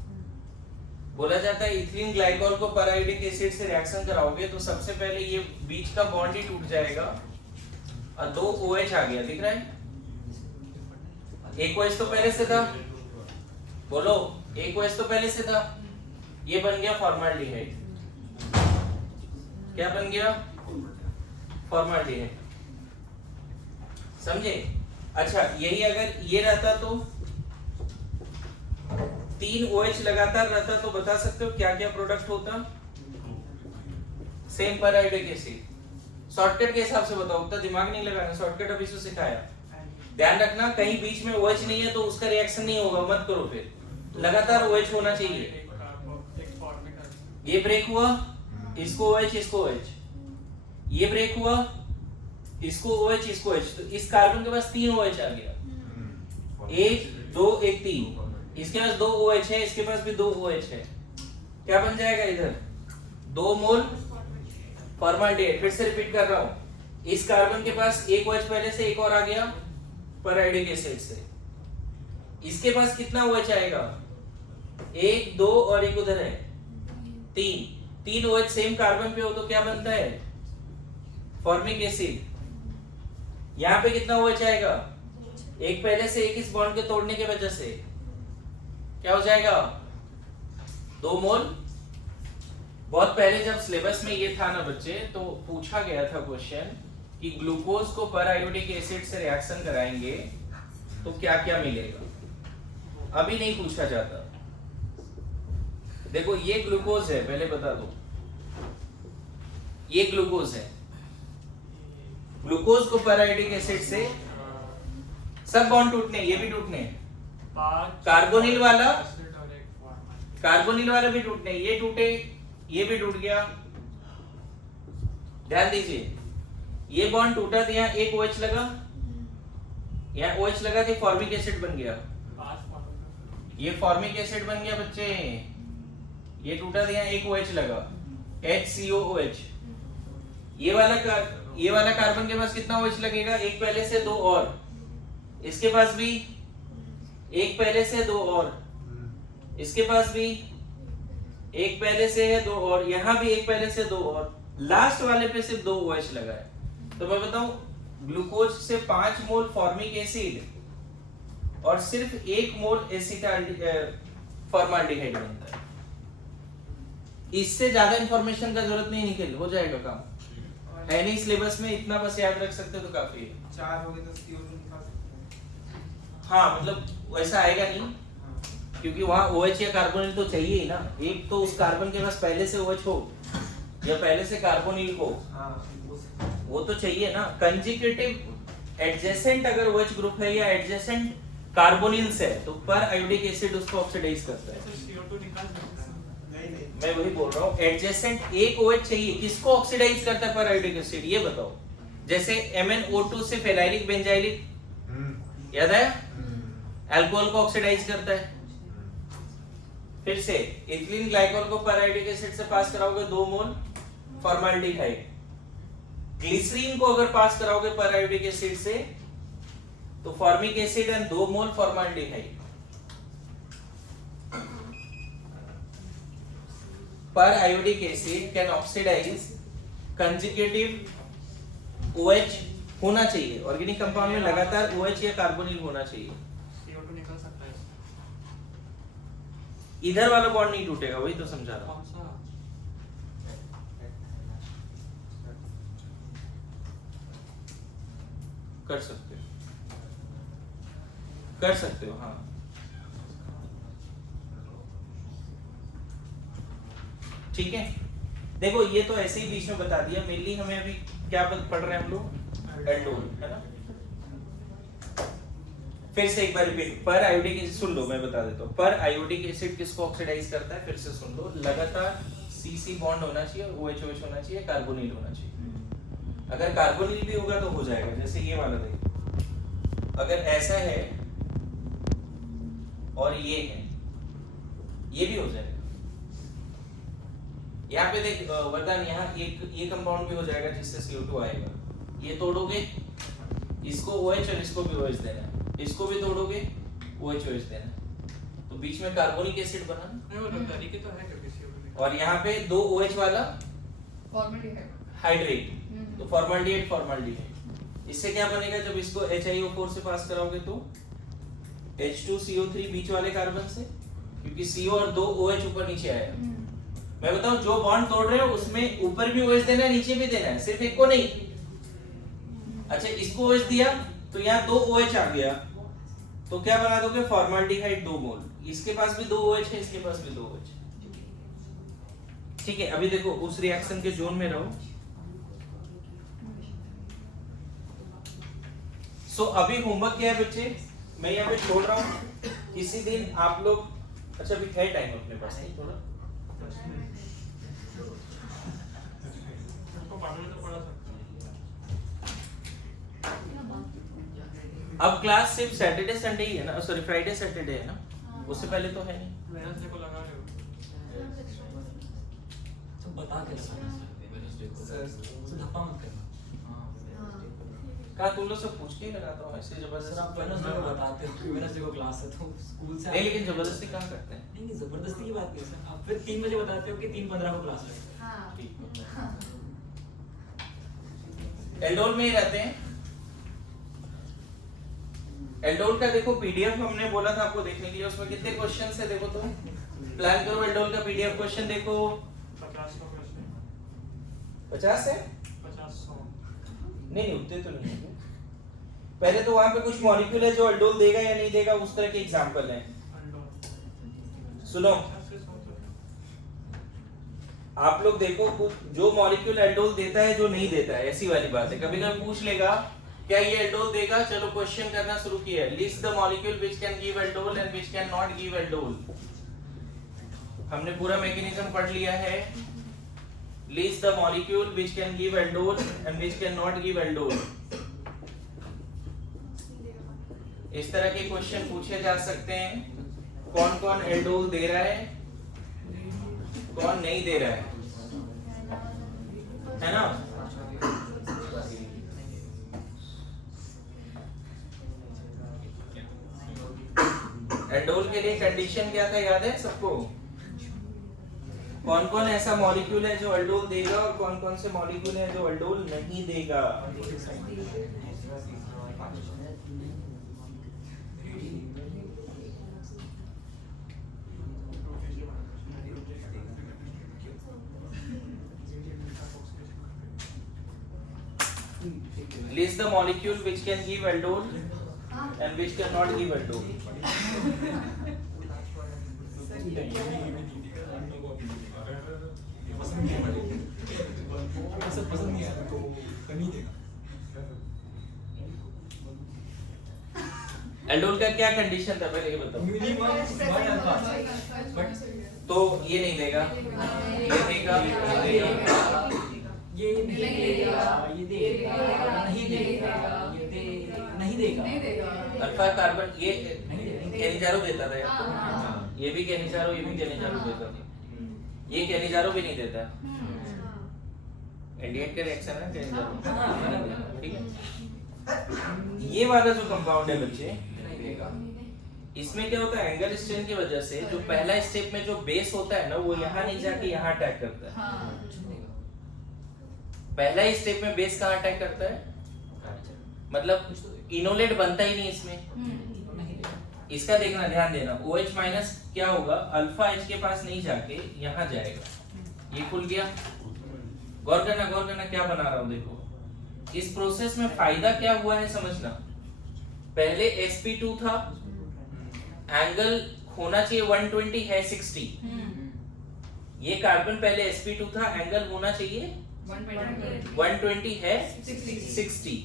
बोला जाता है इथिलीन ग्लाइकॉल को पर आयोडिक एसिड से रिएक्शन कराओगे तो सबसे पहले ये बीच का बॉन्ड ही टूट जाएगा और 2 OH आ गया, दिख रहा है? एक OH तो पहले से था, बोलो, एक OH तो पहले से था, ये बन गया फॉर्माल्डिहाइड। क्या बन गया? फॉर्माल्डिहाइड। समझे? अच्छा यही अगर ये रहता तो 3 OH लगातार रहता तो बता सकते हो क्या क्या प्रोडक्ट होता? सेम पर आयोडिक एसिड। शॉर्टकट के हिसाब से बताओ, उतना दिमाग नहीं लगाना, शॉर्टकट अभी से सिखाया। ध्यान रखना कहीं बीच में OH नहीं है तो उसका रिएक्शन नहीं होगा, मत करो, फिर लगातार OH होना चाहिए। ये ब्रेक हुआ, इसको OH, इसको OH, ये ब्रेक हुआ, इसको OH, इसको OH, तो इस कार्बन के पास 3 OH आ गया, 1 2 1 3, इसके पास 2 OH है, इसके पास भी 2 OH है, क्या बन जाएगा इधर? 2 मोल फॉर्माल्डिहाइड। फिर से रिपीट कर रहा हूं, इस कार्बन के पास 1 OH पहले से, एक और आ गया पर आयोडिक एसिड से, इसके पास कितना OH आएगा? 1 2 और एक उधर है 3 OH सेम कार्बन पे हो तो क्या बनता है? Formic acid. यहाँ पे कितना OH आएगा? एक पहले से, एक इस बॉन्ड के तोड़ने के वजह से क्या हो जाएगा? 2 मोल। बहुत पहले जब सिलेबस में ये था ना बच्चे, तो पूछा गया था क्वेश्चन कि ग्लूकोज को पर आयोडिक एसिड से रिएक्शन कराएंगे तो क्या क्या मिलेगा। अभी नहीं पूछा जाता। देखो ये ग्लूकोज है, पहले बता दो, ये ग्लूकोज है। ग्लूकोज को पर आयोडिक एसिड से सब बॉन्ड टूटने, ये भी टूटने, कार्बोनिल वाला भी टूटने, ये टूटे, ये भी टूट गया। ध्यान दीजिए, ये बॉन्ड टूटा तो यहाँ एक OH लगा, यहाँ OH लगा तो फॉर्मिक एसिड बन गया, ये फॉर्मिक एसिड बन गया बच्चे। ये टूटा तो यहाँ एक OH लगा, HCOOH। ये वाला कार्बन के पास कितना OH लगेगा? एक पहले से, 2 और, इसके पास भी एक पहले से, 2 और, इसके पास भी एक पहले से है, दो और, यहाँ भी एक पहले से, दो और, लास्ट वाले पे सिर्फ 2 OH लगा है। तो मैं बताऊं ग्लूकोज से 5 मोल फॉर्मिक एसिड और सिर्फ 1 मोल फॉर्माल्डिहाइड बनता है। इससे ज्यादा इंफॉर्मेशन का जरूरत नहीं, निकल हो जाएगा काम। है नहीं सिलेबस में, इतना बस याद रख सकते हो तो काफी है। 4 हो गए तो CO2 निकाल सकते हैं। हाँ मतलब वैसा आएगा नहीं, क्योंकि वहां OH या कार्बोनिल तो चाहिए ही ना। एक तो उस कार्बन के पास पहले से OH हो या पहले से कार्बोनिल हो, वो तो चाहिए ना। कंजुगेटिव एडजेसेंट अगर OH ग्रुप है या एडजेसेंट कार्बोनिल्स है तो पर आयोडिक एसिड उसको ऑक्सीडाइज करता है। CO2 निकाल सकते हैं। नहीं मैं वही बोल रहा हूँ, एडजेसेंट एक OH चाहिए, किसको ऑक्सीडाइज करता है पर आयोडिक एसिड, ये बताओ। जैसे MnO2 से फेनाइलिक बेंजाइलिक, याद है, अल्कोहल को ऑक्सीडाइज करता है। फिर से इथिलीन ग्लाइकोल को पर आयोडिक एसिड से पास कराओगे 2 मोल फॉर्माल्डिहाइड। ग्लिसरीन को अगर पास कराओगे पर आयोडिक एसिड से तो formic acid and 2 mole formaldehyde. पर iodic acid can oxidise conjugative OH होना चाहिए, ऑर्गेनिक कंपाउंड में लगातार OH या कार्बोनिल होना चाहिए। CO2 निकल सकता है। इधर वाला बॉन्ड नहीं टूटेगा, वही तो समझा रहा हूं। कौन सा? कर सकते हो, कर सकते हो, हाँ। ठीक है, देखो ये तो ऐसे ही बीच में बता दिया। मेनली हमें अभी क्या पढ़ रहे हैं हम लोग, एल्डोल, है ना। फिर से एक बार रिपीट, पर आयोडिक एसिड सुन लो, मैं बता देता हूँ। पर आयोडिक एसिड किसको ऑक्सीडाइज करता है, फिर से सुन लो। लगातार CC बॉन्ड होना चाहिए, OH होना चाहिए, कार्बोनिल होना चाहिए। अगर कार्बोनिल भी होगा तो हो जाएगा। जैसे ये वाला देखो, अगर ऐसा है और ये है, ये भी हो जाएगा। यहाँ पे देख वरदान, यहाँ एक ये कंपाउंड भी हो जाएगा जिससे CO2 आएगा। ये तोड़ोगे, इसको OH और इसको भी OH देना है, इसको भी तोड़ोगे, OH देना है, तो बीच में कार्बोनिक एसिड बना। नहीं, वो तो तरीके तो है क्योंकि CO2 और यहाँ पे 2 OH वाला फॉर्मेलिटी हाइड्रेट, तो फॉर्माल्डिहाइड फॉर्माल्डिहाइड। इससे क्या बनेगा, जब इसको HiO4 से पास कराओगे तो H2CO3 बीच वाले कार्बन से, क्योंकि CO और 2 OH ऊपर नीचे आएगा। मैं बताऊं, जो बॉन्ड तोड़ रहे हो उसमें ऊपर भी OH देना है, नीचे भी देना है, सिर्फ एक को नहीं। अच्छा, इसको OH दिया तो यहाँ 2 OH आ गया, तो क्या बना दोगे, फॉर्माल्डिहाइड 2 मोल। इसके पास भी 2 OH है, इसके पास भी 2 OH। ठीक है, अभी देखो उस रिएक्शन के जोन में रहो। सो अभी होमवर्क क्या है बच्चे, मैं यहाँ पे छोड़ रहा हूँ। किसी दिन आप लोग, अच्छा अभी है टाइम अपने पास, नहीं थोड़ा उसको पढ़ने तो पढ़ा सकते हैं। अब क्लास सिर्फ सैटरडे संडे ही है ना, सॉरी फ्राइडे सैटरडे है ना, उससे पहले तो है नहीं। वेडनेसडे को लगा रहे हो तो बता के तो धप्पा मत करना। कहा तुम लोग से पूछ के ही लगाता हूँ, ऐसे जबरदस्ती आप वेडनेसडे को बताते हो, वेडनेसडे को क्लास है तो स्कूल से नहीं, लेकिन जबरदस्ती कहाँ करते हैं। नहीं जबरदस्ती की बात नहीं सर, आप फिर 3 बजे बताते हो कि 3:15 को क्लास है। हाँ ठीक है, एल्डोल में ही रहते हैं। एल्डोल का देखो PDF हमने बोला था आपको देखने के लिए, उसमें कितने क्वेश्चन है देखो, तुम प्लान करो एल्डोल का PDF क्वेश्चन देखो। 50 क्वेश्चन 50 है, 50-100 नहीं उतने तो नहीं है। पहले तो वहां पे कुछ मॉलिक्यूल है जो एल्डोल देगा या नहीं देगा, उस तरह के एग्जांपल हैं। सुनो, आप लोग देखो जो मॉलिक्यूल एल्डोल देता है, जो नहीं देता है, ऐसी वाली बात है। कभी कभी पूछ लेगा क्या ये एल्डोल देगा, चलो क्वेश्चन करना शुरू किया, list the molecule which can give aldol and which can not give aldol. हमने पूरा मैकेनिज्म पढ़ लिया है। List the molecule which can give aldol and which can not give aldol. इस तरह के क्वेश्चन पूछे जा सकते हैं। कौन कौन एल्डोल दे रहा है, कौन नहीं दे रहा है ना। एल्डोल के लिए कंडीशन क्या था याद है सबको? कौन कौन ऐसा मॉलिक्यूल है जो एल्डोल देगा और कौन कौन से मॉलिक्यूल है जो एल्डोल नहीं देगा? List the molecule which can give aldol and which cannot give aldol. पसंद नहीं आया तो कमी देगा। एल्डोल का क्या कंडीशन था पहले ये बताओ? मिनिमम 1 अल्फा बट तो ये नहीं देगा, ये देगा, ये देगा। ये नहीं देगा, ये देगा, नहीं देगा, ये देगा, नहीं देगा। अल्फा कार्बन ये नहीं देगा। केनिजारो देता था यार। ये भी केनिजारो, ये भी केनिजारो देता था। ये केनिजारो भी नहीं देता। एल्डिहाइड का रिएक्शन है केनिजारो, ठीक है? ये वाला जो कंपाउंड है बच्चे, इसमें क्या होता है, एंगल स्ट्रेन की वजह से जो पहला स्टेप में जो बेस होता है ना, वो यहाँ नहीं जाके यहाँ अटैक करता है। पहला ही स्टेप में बेस कहाँ अटैक करता है? मतलब इनोलेट बनता ही नहीं इसमें। इसका देखना, ध्यान देना, OH माइनस क्या होगा, अल्फा H के पास नहीं जाके यहाँ जाएगा। ये खुल गया। गौर करना क्या बना रहा हूँ, देखो इस प्रोसेस में फायदा क्या हुआ है समझना। पहले sp2 था, एंगल होना चाहिए 120 है 60। ये कार्बन पहले sp2 था, एंगल होना चाहिए 120 है 60,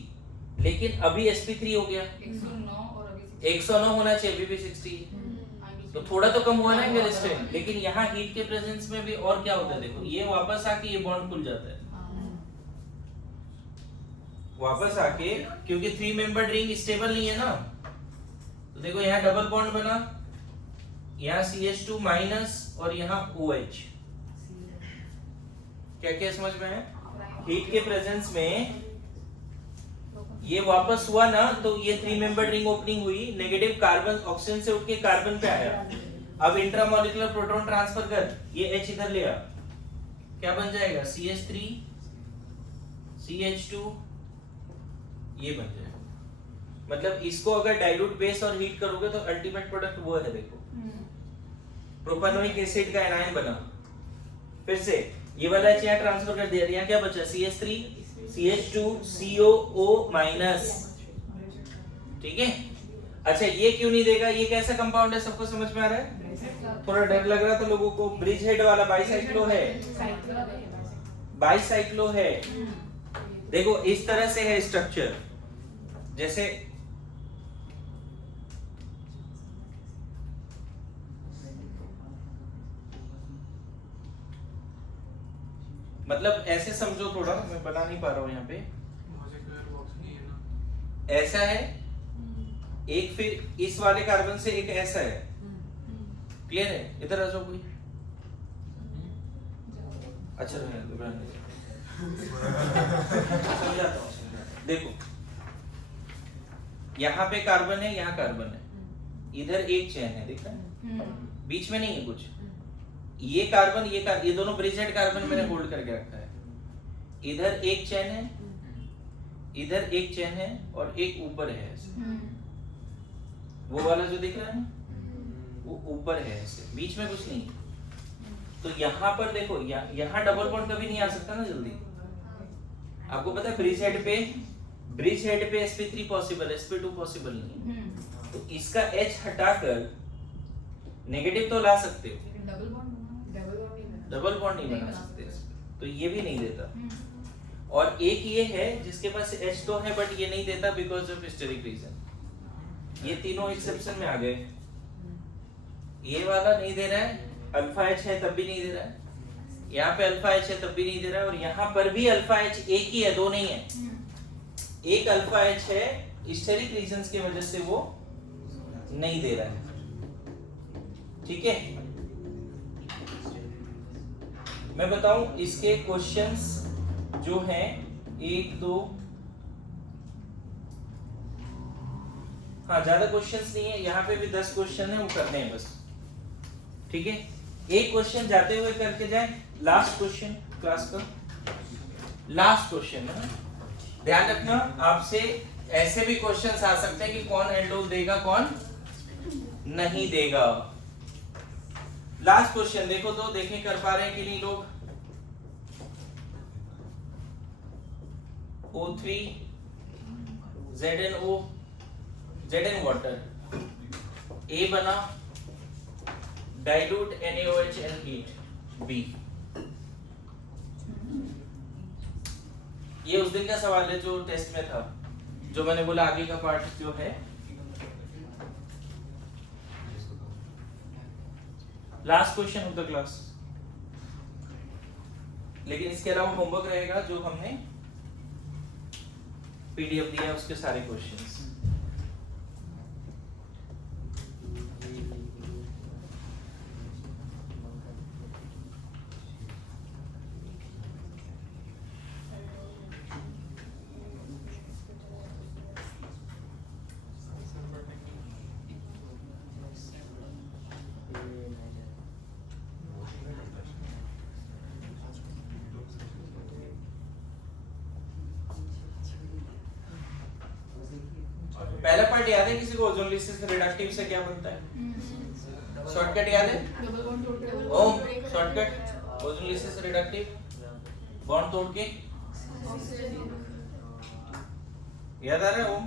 लेकिन अभी sp3 हो गया 109 होना चाहिए, अभी भी 60, तो थोड़ा तो कम हुआ ना एंगल स्ट्रेन। लेकिन यहाँ हीट के प्रेजेंस में भी और क्या होता है, देखो ये वापस आके ये बॉन्ड खुल जाता है, वापस आके, क्योंकि 3 मेंबर्ड रिंग स्टेबल नहीं है ना। तो देखो यहाँ डबल बॉन्ड बना, यहाँ CH2 माइनस और यहाँ OH। क्या क्या समझ में है? हीट के प्रेजेंस में ये वापस हुआ ना, तो ये 3 मेंबर्ड रिंग ओपनिंग हुई, नेगेटिव कार्बन ऑक्सीजन से उठ के कार्बन पे आया। अब इंट्रामोलिकुलर प्रोटॉन ट्रांसफर कर, ये H इधर ले आ, क्या बन जाएगा, CH3 CH2, ये बन जाएगा। मतलब इसको अगर डाइल्यूट बेस और हीट करोगे तो अल्टीमेट प्रोडक्ट वो है, देखो प्रोपेनोइक एसिड का एनायन बना। फिर से ये वाला H यहाँ ट्रांसफर कर दिया, यहाँ क्या बचा, CH3 CH2 COO माइनस, ठीक है? अच्छा ये क्यों नहीं देगा, ये कैसा कंपाउंड है, सबको समझ में आ रहा है? थोड़ा डर लग रहा था लोगों को। ब्रिज हेड वाला बाइसाइक्लो है, बाइसाइक्लो है। देखो इस तरह से है स्ट्रक्चर, जैसे मतलब ऐसे समझो, थोड़ा मैं बना नहीं पा रहा हूं यहाँ पे, ऐसा है एक, फिर इस वाले कार्बन से एक ऐसा है। क्लियर है? इधर आ जाओ कोई। अच्छा समझाता हूँ। देखो यहाँ पे कार्बन है, यहाँ कार्बन है, इधर एक चेन है, दिख रहा है? बीच में नहीं है कुछ। ये कार्बन ये दोनों ब्रिजेड कार्बन मैंने होल्ड करके रखा है। इधर एक चेन है, इधर एक चेन है और एक ऊपर है ऐसे। वो वाला जो दिख रहा है ना, वो ऊपर है ऐसे, बीच में कुछ नहीं। तो यहाँ पर देखो, यहाँ डबल बॉन्ड कभी नहीं आ सकता ना जल्दी। आपको पता है ब्रिज हेड पे sp3 पॉसिबल है, sp2 पॉसिबल नहीं है। तो इसका H हटाकर नेगेटिव तो ला सकते हो, डबल बॉन्ड नहीं बना सकते, तो ये भी नहीं देता। और एक ये है जिसके पास H तो है बट ये नहीं देता बिकॉज ऑफ हिस्टेरिक रीजन। ये तीनों एक्सेप्शन में आ गए। ये वाला नहीं दे रहा है, अल्फा H है तब भी नहीं दे रहा है, यहाँ पे अल्फा H है तब भी नहीं दे रहा है, और यहाँ पर भी अल्फा H एक ही है, दो नहीं है। एक अल्फा H है, हिस्टेरिक रीजंस की वजह से वो नहीं दे रहा है। ठीक है, मैं बताऊं इसके क्वेश्चंस जो हैं 1 2 हाँ ज्यादा क्वेश्चंस नहीं है, यहाँ पे भी 10 क्वेश्चन है, वो करने हैं बस, ठीक है। एक क्वेश्चन जाते हुए करके जाए, लास्ट क्वेश्चन क्लास का, लास्ट क्वेश्चन है। ध्यान रखना आपसे ऐसे भी क्वेश्चंस आ सकते हैं कि कौन एल्डोल देगा कौन नहीं देगा। लास्ट क्वेश्चन देखो तो, देखें कर पा रहे हैं कि नहीं लोग। O3 ZnO Zn water, A बना, dilute NaOH and heat, B। ये उस दिन का सवाल है जो टेस्ट में था, जो मैंने बोला आगे का पार्ट जो है। Last question of the class, लेकिन इसके अलावा होमवर्क रहेगा जो हमने पीडीएफ दिया है उसके सारे क्वेश्चंस। पहला पार्ट याद है किसी को? ओजोनलिसिस रिडक्टिव से क्या बनता है? शॉर्टकट याद है? ओम शॉर्टकट ओजोनलिसिस रिडक्टिव, बॉन्ड तोड़ के याद आ रहा है ओम?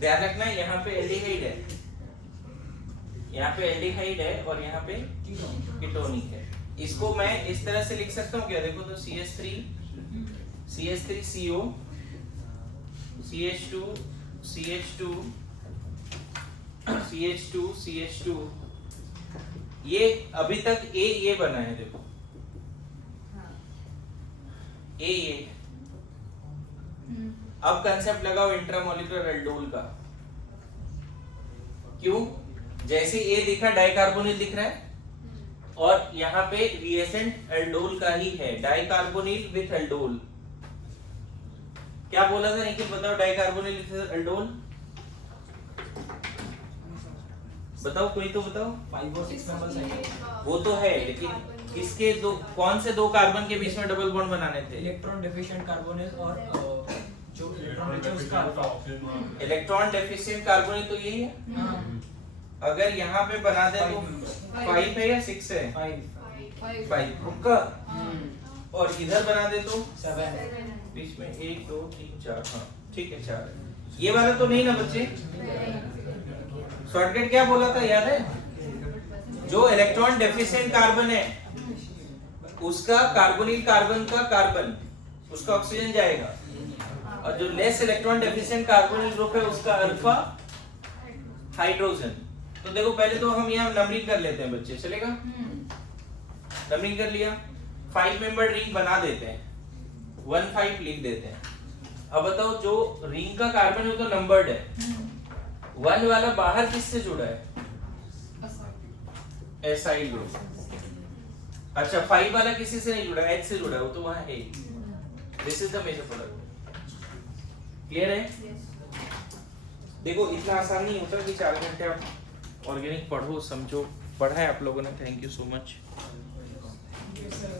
ध्यान रखना यहाँ पे एल्डिहाइड है, यहाँ पे एल्डिहाइड है और यहाँ पे कीटोनिक है। इसको मैं इस तरह से लिख सकता हूँ क्या? देखो तो CH3CO CH2 CH2 CH2 CH2, ये अभी तक ये बना है, देखो ये। अब कंसेप्ट लगाओ इंट्रामोलिकुलर एल्डोल का। क्यों? जैसे ए दिखा डाइकार्बोनिल दिख रहा है, और यहाँ पे रिएसेंट एल्डोल का ही है, डाइकार्बोनिल विथ एल्डोल। क्या बोला था निखिल, बताओ डाइकार्बोनिल विथ एल्डोल, बताओ कोई तो बताओ। 5 और 6 मेंबर्स हैं। वो तो है, लेकिन किसके दो, कौन से दो कार्बन के बीच में डबल बॉन्ड बनाने थे? इलेक्ट्रॉन डेफिशिएंट कार्बोनिल और जो इलेक्ट्रॉन रिच है उसका अल्फा। इलेक्ट्रॉन डेफिशिएंट कार्बोनिल तो यही है। हाँ। अगर यहाँ पे बना दे तो 5 है या 6 है? 5 रुका, और इधर बना दे तो 7। बीच में 1 2 3 4, हाँ ठीक है 4 है। ये वाला तो नहीं ना बच्चे? शॉर्टकट क्या बोला था याद है? जो इलेक्ट्रॉन डेफिशिएंट कार्बन है उसका कार्बोनिल कार्बन का कार्बन, उसका ऑक्सीजन जाएगा, और जो less electron deficient carbonyl group है उसका अल्फा हाइड्रोजन। तो देखो पहले तो हम यहाँ नंबरिंग कर लेते हैं बच्चे, चलेगा? नंबरिंग कर लिया, 5 मेंबर रिंग बना देते हैं, 1 5 लिख देते हैं। अब बताओ जो रिंग का कार्बन है वो तो नंबर्ड है, 1 वाला बाहर किससे जुड़ा है? Acyl group. अच्छा 5 वाला किसी से नहीं जुड़ा, H से जुड़ा है, वो तो वहां है। This is the major product. Clear है? देखो इतना आसान नहीं होता कि 4 घंटे आप ऑर्गेनिक पढ़ो समझो। पढ़ा है आप लोगों ने, थैंक यू सो मच।